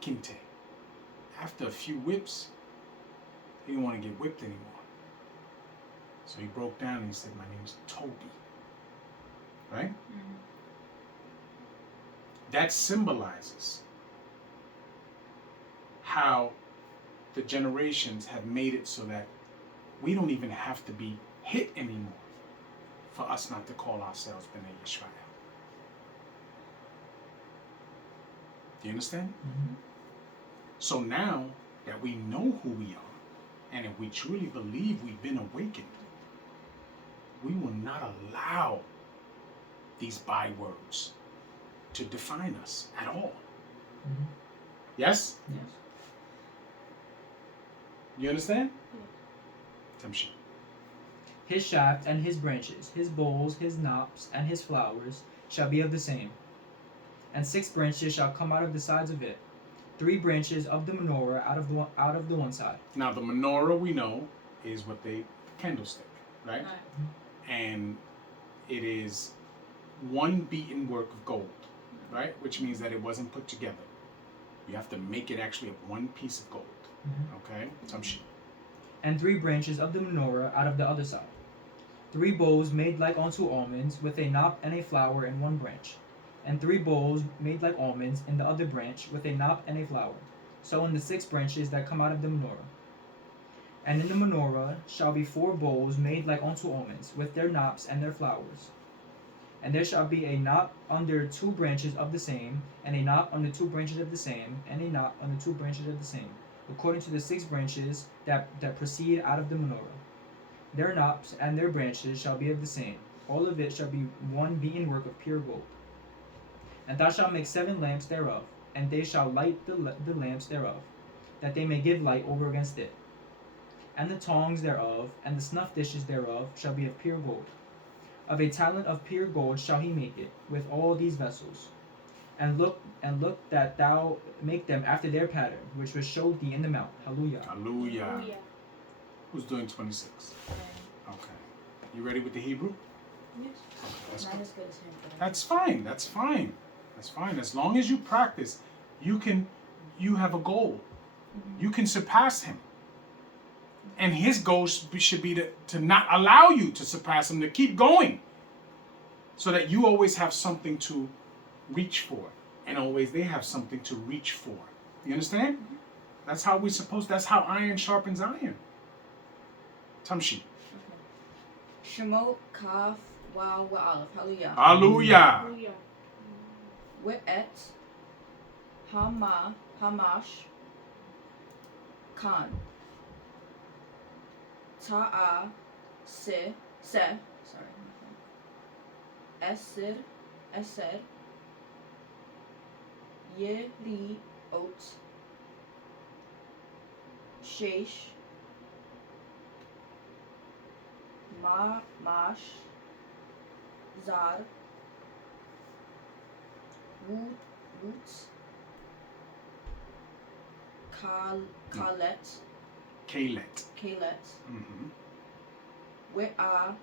Kinte. After a few whips, he didn't want to get whipped anymore. So he broke down and he said, my name is Toby. Right? Mm-hmm. That symbolizes how the generations have made it so that we don't even have to be hit anymore for us not to call ourselves Bnei Israel. Do you understand? Mm-hmm. So now that we know who we are, and if we truly believe we've been awakened, we will not allow these bywords to define us at all. Mm-hmm. Yes? Yes. You understand? Yeah. Tamshi. His shaft and his branches, his bowls, his knops, and his flowers shall be of the same. And 6 branches shall come out of the sides of it, 3 branches of the menorah out of the one side. Now the menorah we know is what they candlestick, right? Right. And it is one beaten work of gold, right? Which means that it wasn't put together. You have to make it actually of one piece of gold. Mm-hmm. Okay? Tamshi. And 3 branches of the menorah out of the other side. 3 bowls made like unto almonds, with a knop and a flower in one branch. And 3 bowls made like almonds in the other branch, with a knop and a flower. So in the 6 branches that come out of the menorah. And in the menorah shall be 4 bowls made like unto almonds, with their knops and their flowers. And there shall be a knot under 2 branches of the same, and a knot under 2 branches of the same, and a knot under 2 branches of the same, according to the 6 branches that proceed out of the menorah. Their knops and their branches shall be of the same. All of it shall be one beaten work of pure gold. And thou shalt make 7 lamps thereof, and they shall light the lamps thereof, that they may give light over against it. And the tongs thereof, and the snuff dishes thereof, shall be of pure gold. Of a talent of pure gold shall he make it, with all these vessels. And look that thou make them after their pattern, which was showed thee in the mount. Hallelujah. Hallelujah. Hallelujah. Who's doing 26? Okay. You ready with the Hebrew? Yes. Okay, that's Not good. as good as him. But That's fine. That's fine. That's fine. As long as you practice, you have a goal. You can surpass him. And his goal should be to not allow you to surpass him, to keep going. So that you always have something to reach for. And always they have something to reach for. You understand? That's how that's how iron sharpens iron. Tamshi. Shemot, Kaf, Waw, Wa'alef. Hallelujah. Hallelujah. Hallelujah. We'et, Hamash, Khan. Ta'a, Se, sorry. Eser, Yeri, Ot, Shesh, Mash, Zar, Woots, Kalet, Kalet. Mm-hmm. We'ar,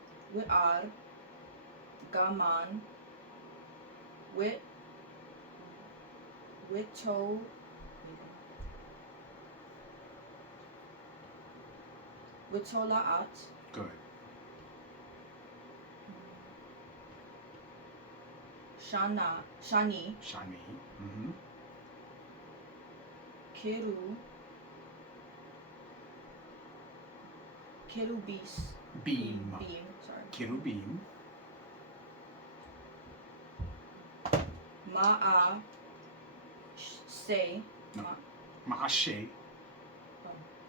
Gaman, Witolaat, Good. Shani, Shani. Mm-hmm. Beam. sorry. Kirubim. Ma'a, Say, No. Ma'ashe.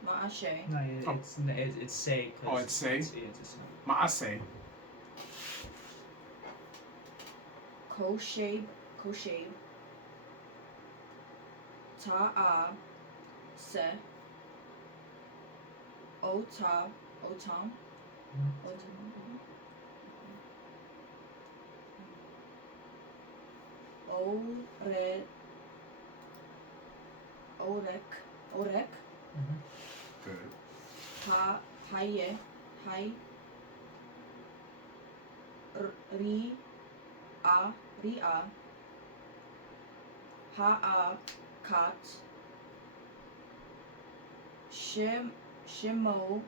Ma'ashe, No, it's say. Oh, it's say? It's a say. Ma'ase. Kosheb, Ta'a, Se, Otam, Orek, Good. Haye, Ri'a, Ha'a, Kat, Shimone,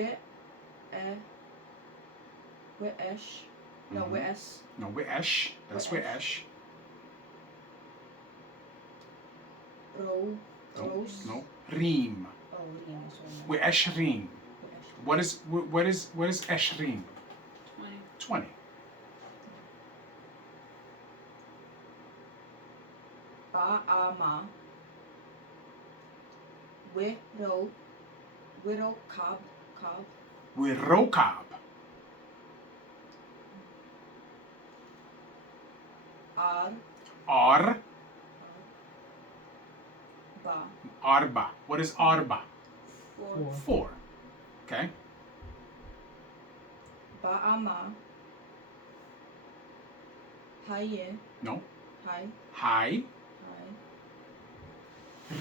We'esh, no, Mhm. We'es, No, We'esh. That's We'esh. Rose, No. Reem. oh, Reem, We'esh Reem. What is Eshrim? 20. Ba'ama, Widow Cob, Wirokab. Ar. Ba, Arba. What is Arba? 4. 4. Okay. Ba'ama, Haye, No. Hai, Hai.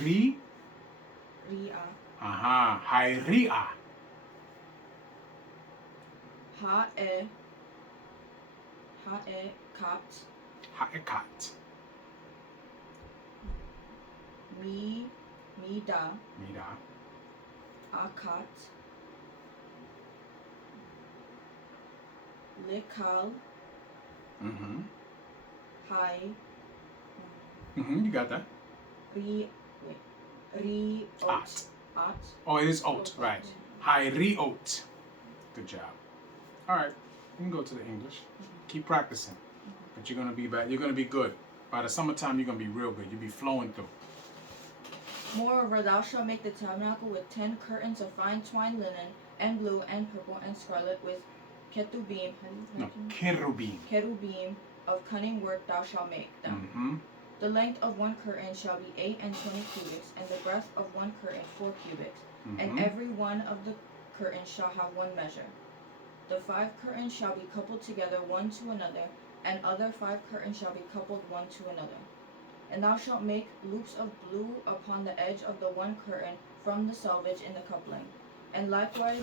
Ri. Ri'a, Aha. Hai Ria. Ha'e, Kat, Haekat. Mida, Mida. Akat, Likal, Mm-hmm. Hai, Mm-hmm. You got that. Ot, Oh, it is oat. Right. Hai Riot. Good job. All right, you can go to the English. Keep practicing, but you're gonna be back. You're gonna be good. By the summertime, you're gonna be real good. You'll be flowing through. Moreover, thou shalt make the tabernacle with 10 curtains of fine twined linen, and blue, and purple, and scarlet, with ketubim. No, cherubim. Cherubim of cunning work thou shalt make them. Mm-hmm. The length of one curtain shall be 8 and 20 cubits, and the breadth of one curtain 4 cubits, and every one of the curtains shall have one measure. The 5 curtains shall be coupled together one to another, and other 5 curtains shall be coupled one to another. And thou shalt make loops of blue upon the edge of the one curtain from the selvage in the coupling. And likewise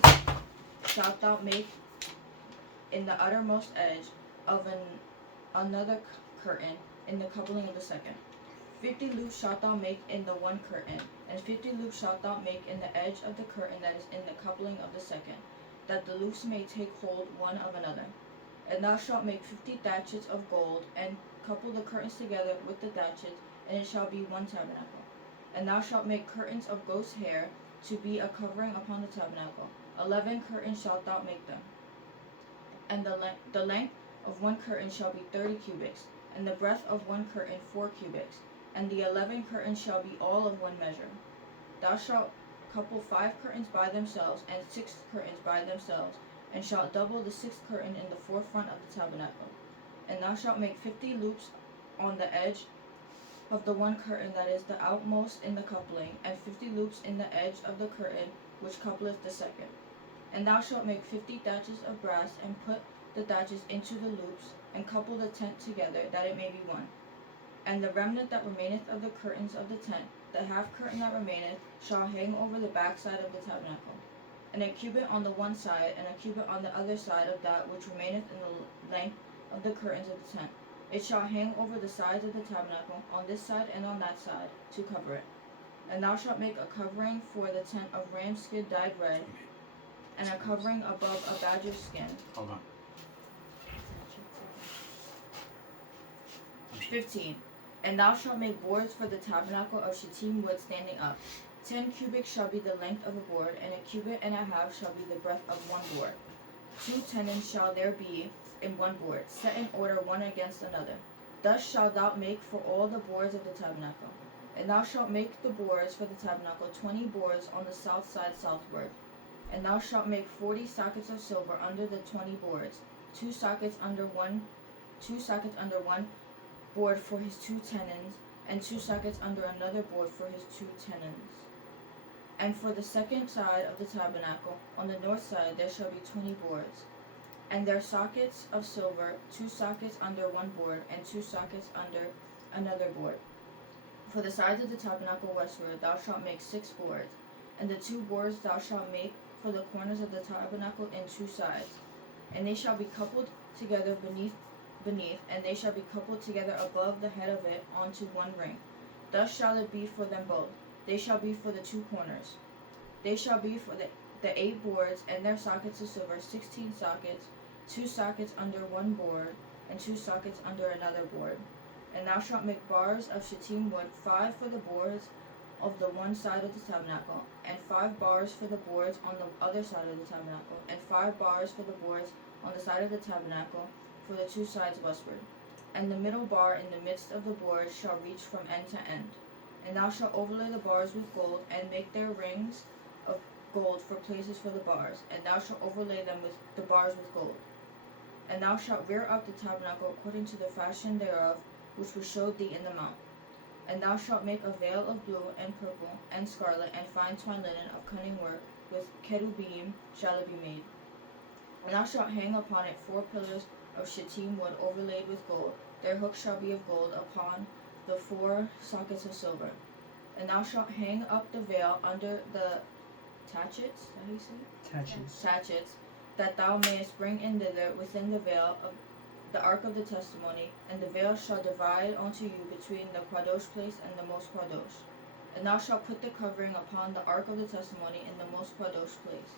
shalt thou make in the uttermost edge of another curtain in the coupling of the second. 50 loops shalt thou make in the one curtain, and 50 loops shalt thou make in the edge of the curtain that is in the coupling of the second, that the loops may take hold one of another. And thou shalt make 50 thatchets of gold, and couple the curtains together with the thatchets, and it shall be one tabernacle. And thou shalt make curtains of goat's hair to be a covering upon the tabernacle. 11 curtains shalt thou make them. And the length of one curtain shall be 30 cubits, and the breadth of one curtain 4 cubits, and the 11 curtains shall be all of one measure. Thou shalt couple 5 curtains by themselves, and 6 curtains by themselves, and shalt double the 6th curtain in the forefront of the tabernacle. And thou shalt make 50 loops on the edge of the one curtain that is the outmost in the coupling, and 50 loops in the edge of the curtain which coupleth the second. And thou shalt make 50 thatches of brass, and put the thatches into the loops, and couple the tent together, that it may be one. And the remnant that remaineth of the curtains of the tent, the half curtain that remaineth, shall hang over the backside of the tabernacle. And a cubit on the one side, and a cubit on the other side of that which remaineth in the length of the curtains of the tent. It shall hang over the sides of the tabernacle, on this side and on that side, to cover it. And thou shalt make a covering for the tent of ram skin dyed red, and a covering above a badger skin. Hold on. 15. And thou shalt make boards for the tabernacle of shittim wood standing up. 10 cubits shall be the length of a board, and a cubit and a half shall be the breadth of one board. 2 tenons shall there be in one board, set in order one against another. Thus shalt thou make for all the boards of the tabernacle. And thou shalt make the boards for the tabernacle 20 boards on the south side southward. And thou shalt make 40 sockets of silver under the 20 boards, 2 sockets under one board for his 2 tenons, and 2 sockets under another board for his 2 tenons. And for the second side of the tabernacle, on the north side, there shall be 20 boards, and their sockets of silver, 2 sockets under one board, and 2 sockets under another board. For the sides of the tabernacle westward, thou shalt make 6 boards, and the 2 boards thou shalt make for the corners of the tabernacle in 2 sides, and they shall be coupled together beneath, and they shall be coupled together above the head of it onto one ring. Thus shall it be for them both. They shall be for the 2 corners. They shall be for the 8 boards, and their sockets of silver, 16 sockets, 2 sockets under one board, and 2 sockets under another board. And thou shalt make bars of shittim wood, 5 for the boards of the one side of the tabernacle, and 5 bars for the boards on the other side of the tabernacle, and 5 bars for the boards on the side of the tabernacle for the 2 sides westward. And the middle bar in the midst of the boards shall reach from end to end. And thou shalt overlay the bars with gold, and make their rings of gold for places for the bars, and thou shalt overlay them with the bars with gold. And thou shalt rear up the tabernacle according to the fashion thereof, which was showed thee in the mount. And thou shalt make a veil of blue, and purple, and scarlet, and fine twined linen of cunning work, with cherubim shall it be made. And thou shalt hang upon it 4 pillars of shittim wood overlaid with gold. Their hooks shall be of gold upon the 4 sockets of silver. And thou shalt hang up the veil under the tatchets, is that how you say it? Tatchets, that thou mayest bring in thither within the veil of the ark of the testimony, and the veil shall divide unto you between the kadosh place and the most kadosh. And thou shalt put the covering upon the ark of the testimony in the most kadosh place.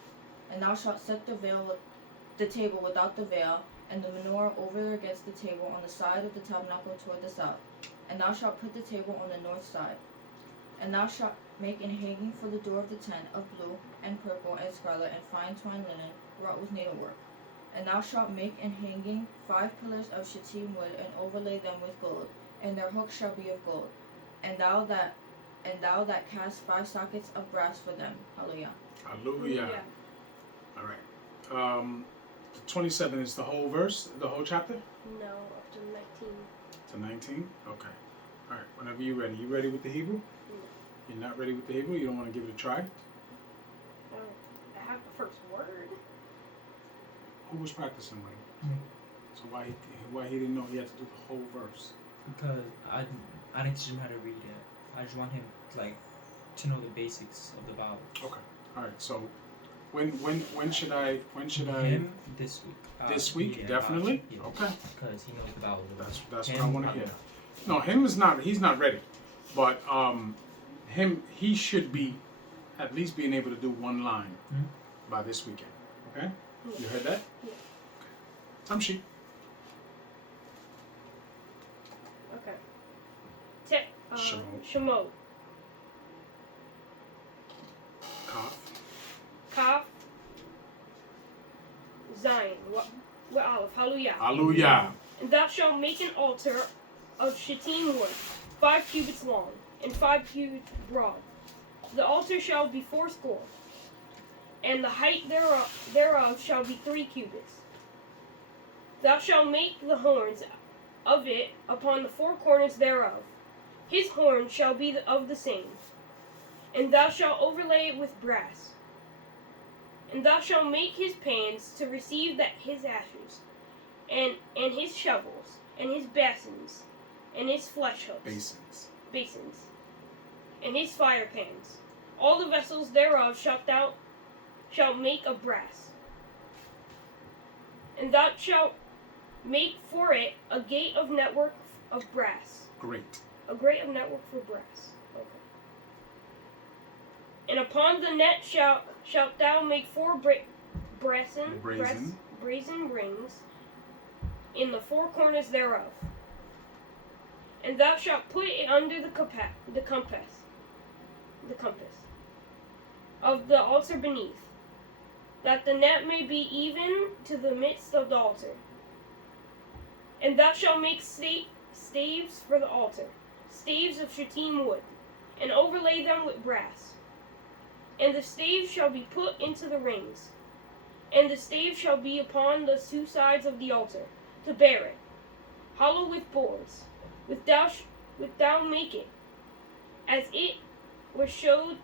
And thou shalt set the table without the veil, and the menorah over against the table on the side of the tabernacle toward the south. And thou shalt put the table on the north side. And thou shalt make an hanging for the door of the tent of blue, and purple, and scarlet, and fine twined linen, wrought with needlework. And thou shalt make an hanging 5 pillars of shittim wood, and overlay them with gold, and their hooks shall be of gold. And thou that cast 5 sockets of brass for them. Hallelujah. Hallelujah. All right. 27 is the whole verse, the whole chapter? No, up to 19. To 19? Okay. All right. Whenever you're ready. You ready with the Hebrew? No. You're not ready with the Hebrew? You don't want to give it a try? I have the first word. Who was practicing with him? Me. So why he didn't know he had to do the whole verse? Because I didn't teach him how to read it. I just want him to know the basics of the Bible. Okay. All right. So when should I Him this week. this week? Yeah, Definitely. yeah, Okay. Because he knows the Bible. That's Him, what I want to I hear. will. No, him is not. He's not ready. But he should be at least being able to do one line Mhm. by this weekend. Okay. Yeah. You heard that? Yeah. Time sheet. Okay. Shemot. Shemot. Kaf. Kaf. Zion. What Aleph. Hallelujah. Hallelujah. And thou shalt make an altar of shittim wood, 5 cubits long, and 5 cubits broad. The altar shall be 80, and the height thereof shall be 3 cubits. Thou shalt make the horns of it upon the 4 corners thereof. His horn shall be of the same. And thou shalt overlay it with brass. And thou shalt make his pans to receive his ashes, and his shovels, and his basins, and his flesh hooks. Basins, and his fire pans. All the vessels thereof shalt make of brass. And thou shalt make for it a gate of network of brass. Great. A grate of network for brass. Okay. And upon the net shalt thou make 4 brazen rings in the 4 corners thereof. And thou shalt put it under the compass of the altar beneath, that the net may be even to the midst of the altar. And thou shalt make staves for the altar, staves of shittim wood, and overlay them with brass. And the staves shall be put into the rings, and the stave shall be upon the 2 sides of the altar, to bear it, hollow with boards, with thou make it, as it was showed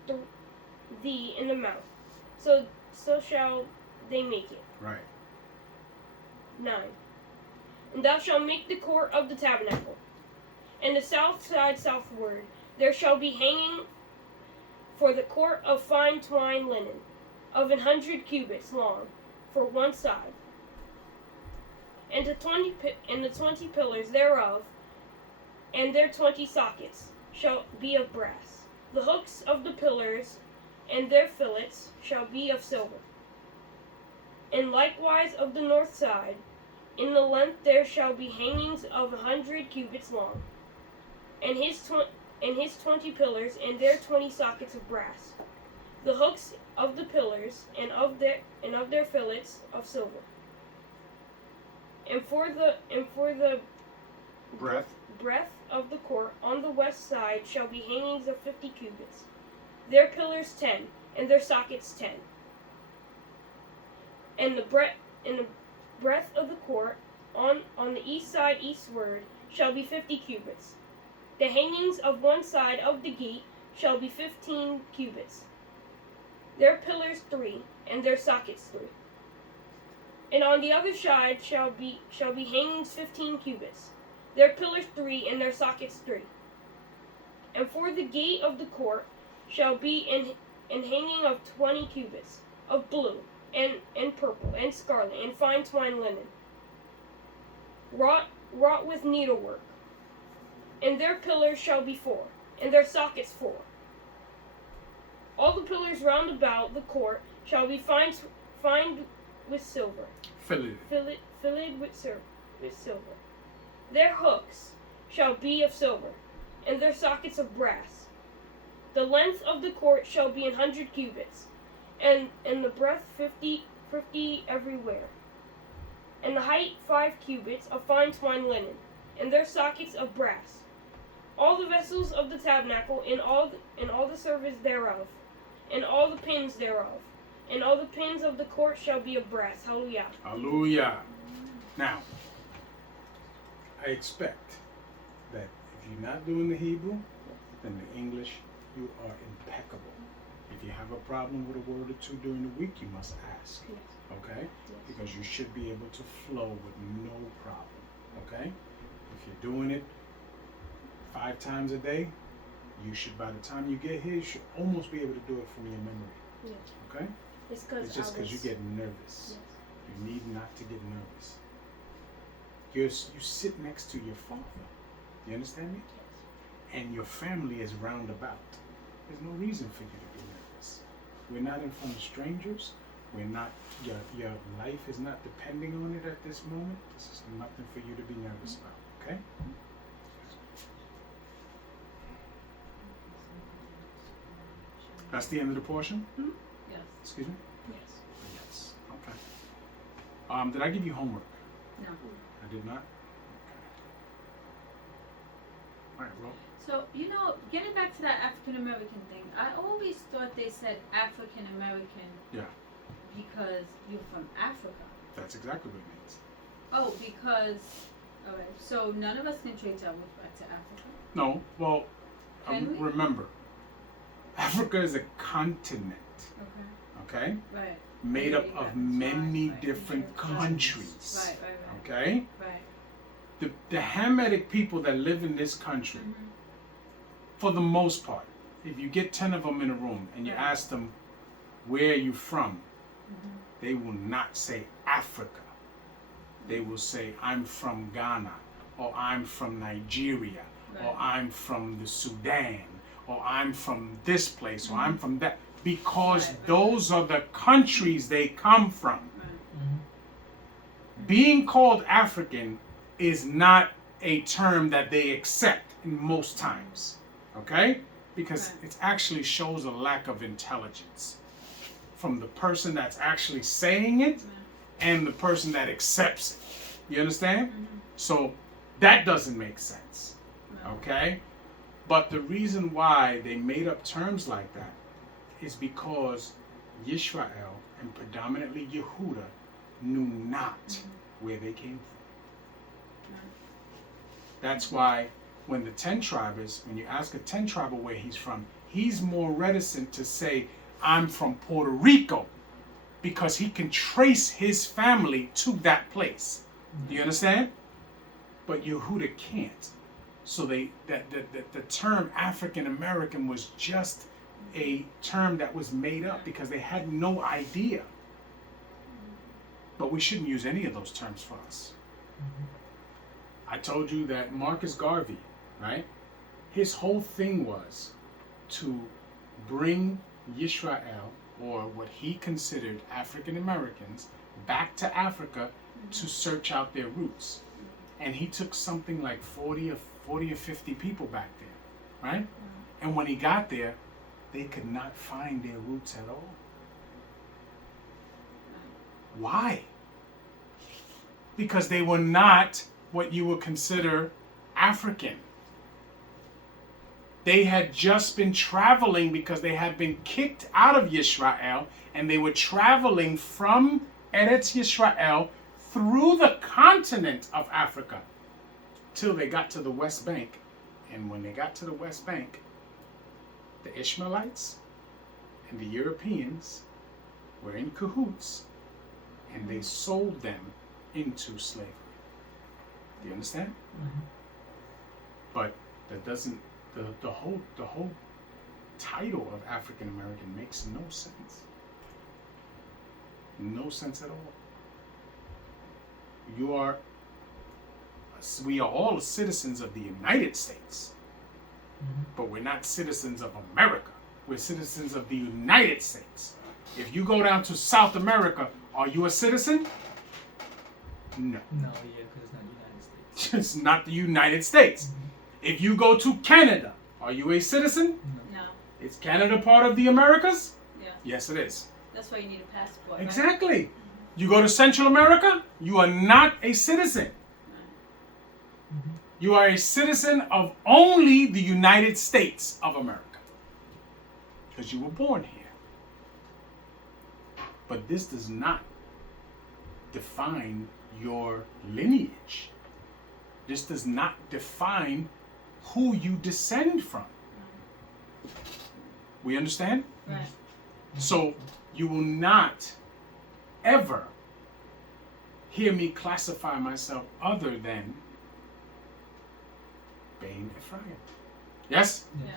thee in the mount. So shall they make it. Right. 9. And thou shalt make the court of the tabernacle, and the south side southward there shall be hanging for the court of fine twined linen, of 100 cubits long, for one side. And the 20 pillars thereof, and their 20 sockets, shall be of brass. The hooks of the pillars and their fillets shall be of silver. And likewise of the north side, in the length there shall be hangings of 100 cubits long, and his 20 pillars and their 20 sockets of brass. The hooks of the pillars and of their fillets of silver. And for the breadth of the court on the west side shall be hangings of 50 cubits. Their pillars 10, and their sockets 10. And the breadth of the court on the east side eastward shall be 50 cubits. The hangings of one side of the gate shall be 15 cubits. Their pillars 3, and their sockets 3. And on the other side shall be hangings 15 cubits. Their pillars 3, and their sockets 3. And for the gate of the court shall be an hanging of 20 cubits, of blue, and purple, and scarlet, and fine twined linen, wrought with needlework. And their pillars shall be 4, and their sockets 4. All the pillars round about the court shall be fined with silver, filleted with silver. Their hooks shall be of silver, and their sockets of brass. The length of the court shall be 100 cubits, and the breadth 50 everywhere. and the height 5 cubits of fine twined linen, and their sockets of brass. All the vessels of the tabernacle, and all the service thereof, and all the pins thereof, and all the pins of the court shall be of brass. Hallelujah. Hallelujah. Now, I expect that if you're not doing the Hebrew, then the English, you are impeccable. If you have a problem with a word or two during the week, you must ask. Yes. Okay? Yes. Because you should be able to flow with no problem. Okay? If you're doing it 5 times a day, you should, by the time you get here, you should almost be able to do it from your memory. Yes. Okay? It's because It's just because you get nervous. Yes. You need not to get nervous. You sit next to your father. You understand me? Yes. And your family is round about. There's no reason for you to be nervous. We're not in front of strangers. We're not. Your life is not depending on it at this moment. This is nothing for you to be nervous about. Okay? That's the end of the portion. Yes. Excuse me. Yes. Yes. Okay. Did I give you homework? No. I did not. Okay. All right. Well. So, getting back to that African American thing, I always thought they said African American. Yeah. Because you're from Africa. That's exactly what it means. Oh, because. Alright, so none of us can trace our way back to Africa. No. Well, Can we? remember, Africa is a continent. Okay. Okay. Right. Made up Yeah, of that's many right. different countries. Right. Okay. Right. The Hamitic people that live in this country, for the most part, if you get 10 of them in a room and you Right. ask them, where are you from? They will not say Africa. They will say, I'm from Ghana, or I'm from Nigeria, or Right. I'm from the Sudan, or I'm from this place, or I'm from that, because Right. those are the countries they come from. Right. Being called African is not a term that they accept in most times, okay? Because Right. it actually shows a lack of intelligence from the person that's actually saying it and the person that accepts it. You understand? So that doesn't make sense, okay? But the reason why they made up terms like that is because Yisrael and predominantly Yehuda knew not where they came from. That's why when the 10 tribers, when you ask a 10 triber where he's from, he's more reticent to say, I'm from Puerto Rico, because he can trace his family to that place. Do you understand? But Yehuda can't. So the term African American was just a term that was made up because they had no idea. But we shouldn't use any of those terms for us. I told you that Marcus Garvey, right? His whole thing was to bring Yisrael, or what he considered African Americans, back to Africa to search out their roots. And he took something like 40 or 50 people back there, right? And when he got there, they could not find their roots at all. Why? Because they were not what you would consider African. They had just been traveling because they had been kicked out of Yisrael, and they were traveling from Eretz Yisrael through the continent of Africa till they got to the West Bank. And when they got to the West Bank, the Ishmaelites and the Europeans were in cahoots, and they sold them into slavery. Do you understand? But that doesn't, the whole title of African American makes no sense. No sense at all. We are all citizens of the United States, but we're not citizens of America. We're citizens of the United States. If you go down to South America, are you a citizen? No. No, yeah, because it's not United States. It's not the United States. If you go to Canada, are you a citizen? No. Is Canada part of the Americas? Yeah. Yes, it is. That's why you need a passport. Exactly. Right? You go to Central America, you are not a citizen. You are a citizen of only the United States of America. Because you were born here. But this does not define your lineage. This does not define who you descend from. We understand? Right. So you will not ever hear me classify myself other than Bain Ephraim. Yes? Yeah.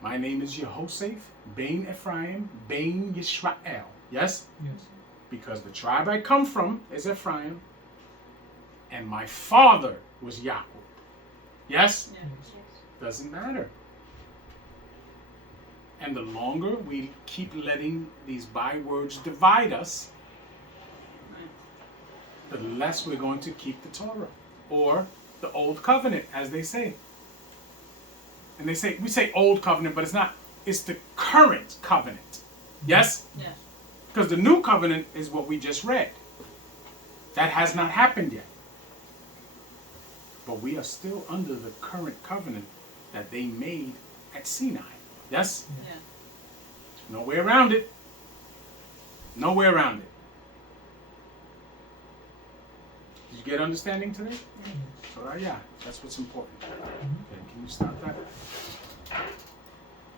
My name is Yehoseph, Bain Ephraim, Bain Yisrael. Yes? Yes. Because the tribe I come from is Ephraim, and my father was Yahweh. Yes? Yeah. Doesn't matter. And the longer we keep letting these bywords divide us, the less we're going to keep the Torah, or the Old Covenant, as they say. And we say Old Covenant, but it's not. It's the current covenant. Yes? Yeah. Because the New Covenant is what we just read. That has not happened yet. But we are still under the current covenant that they made at Sinai. Yes? Yeah. No way around it. No way around it. Did you get understanding today? So yeah, that's what's important. Okay, can you stop that?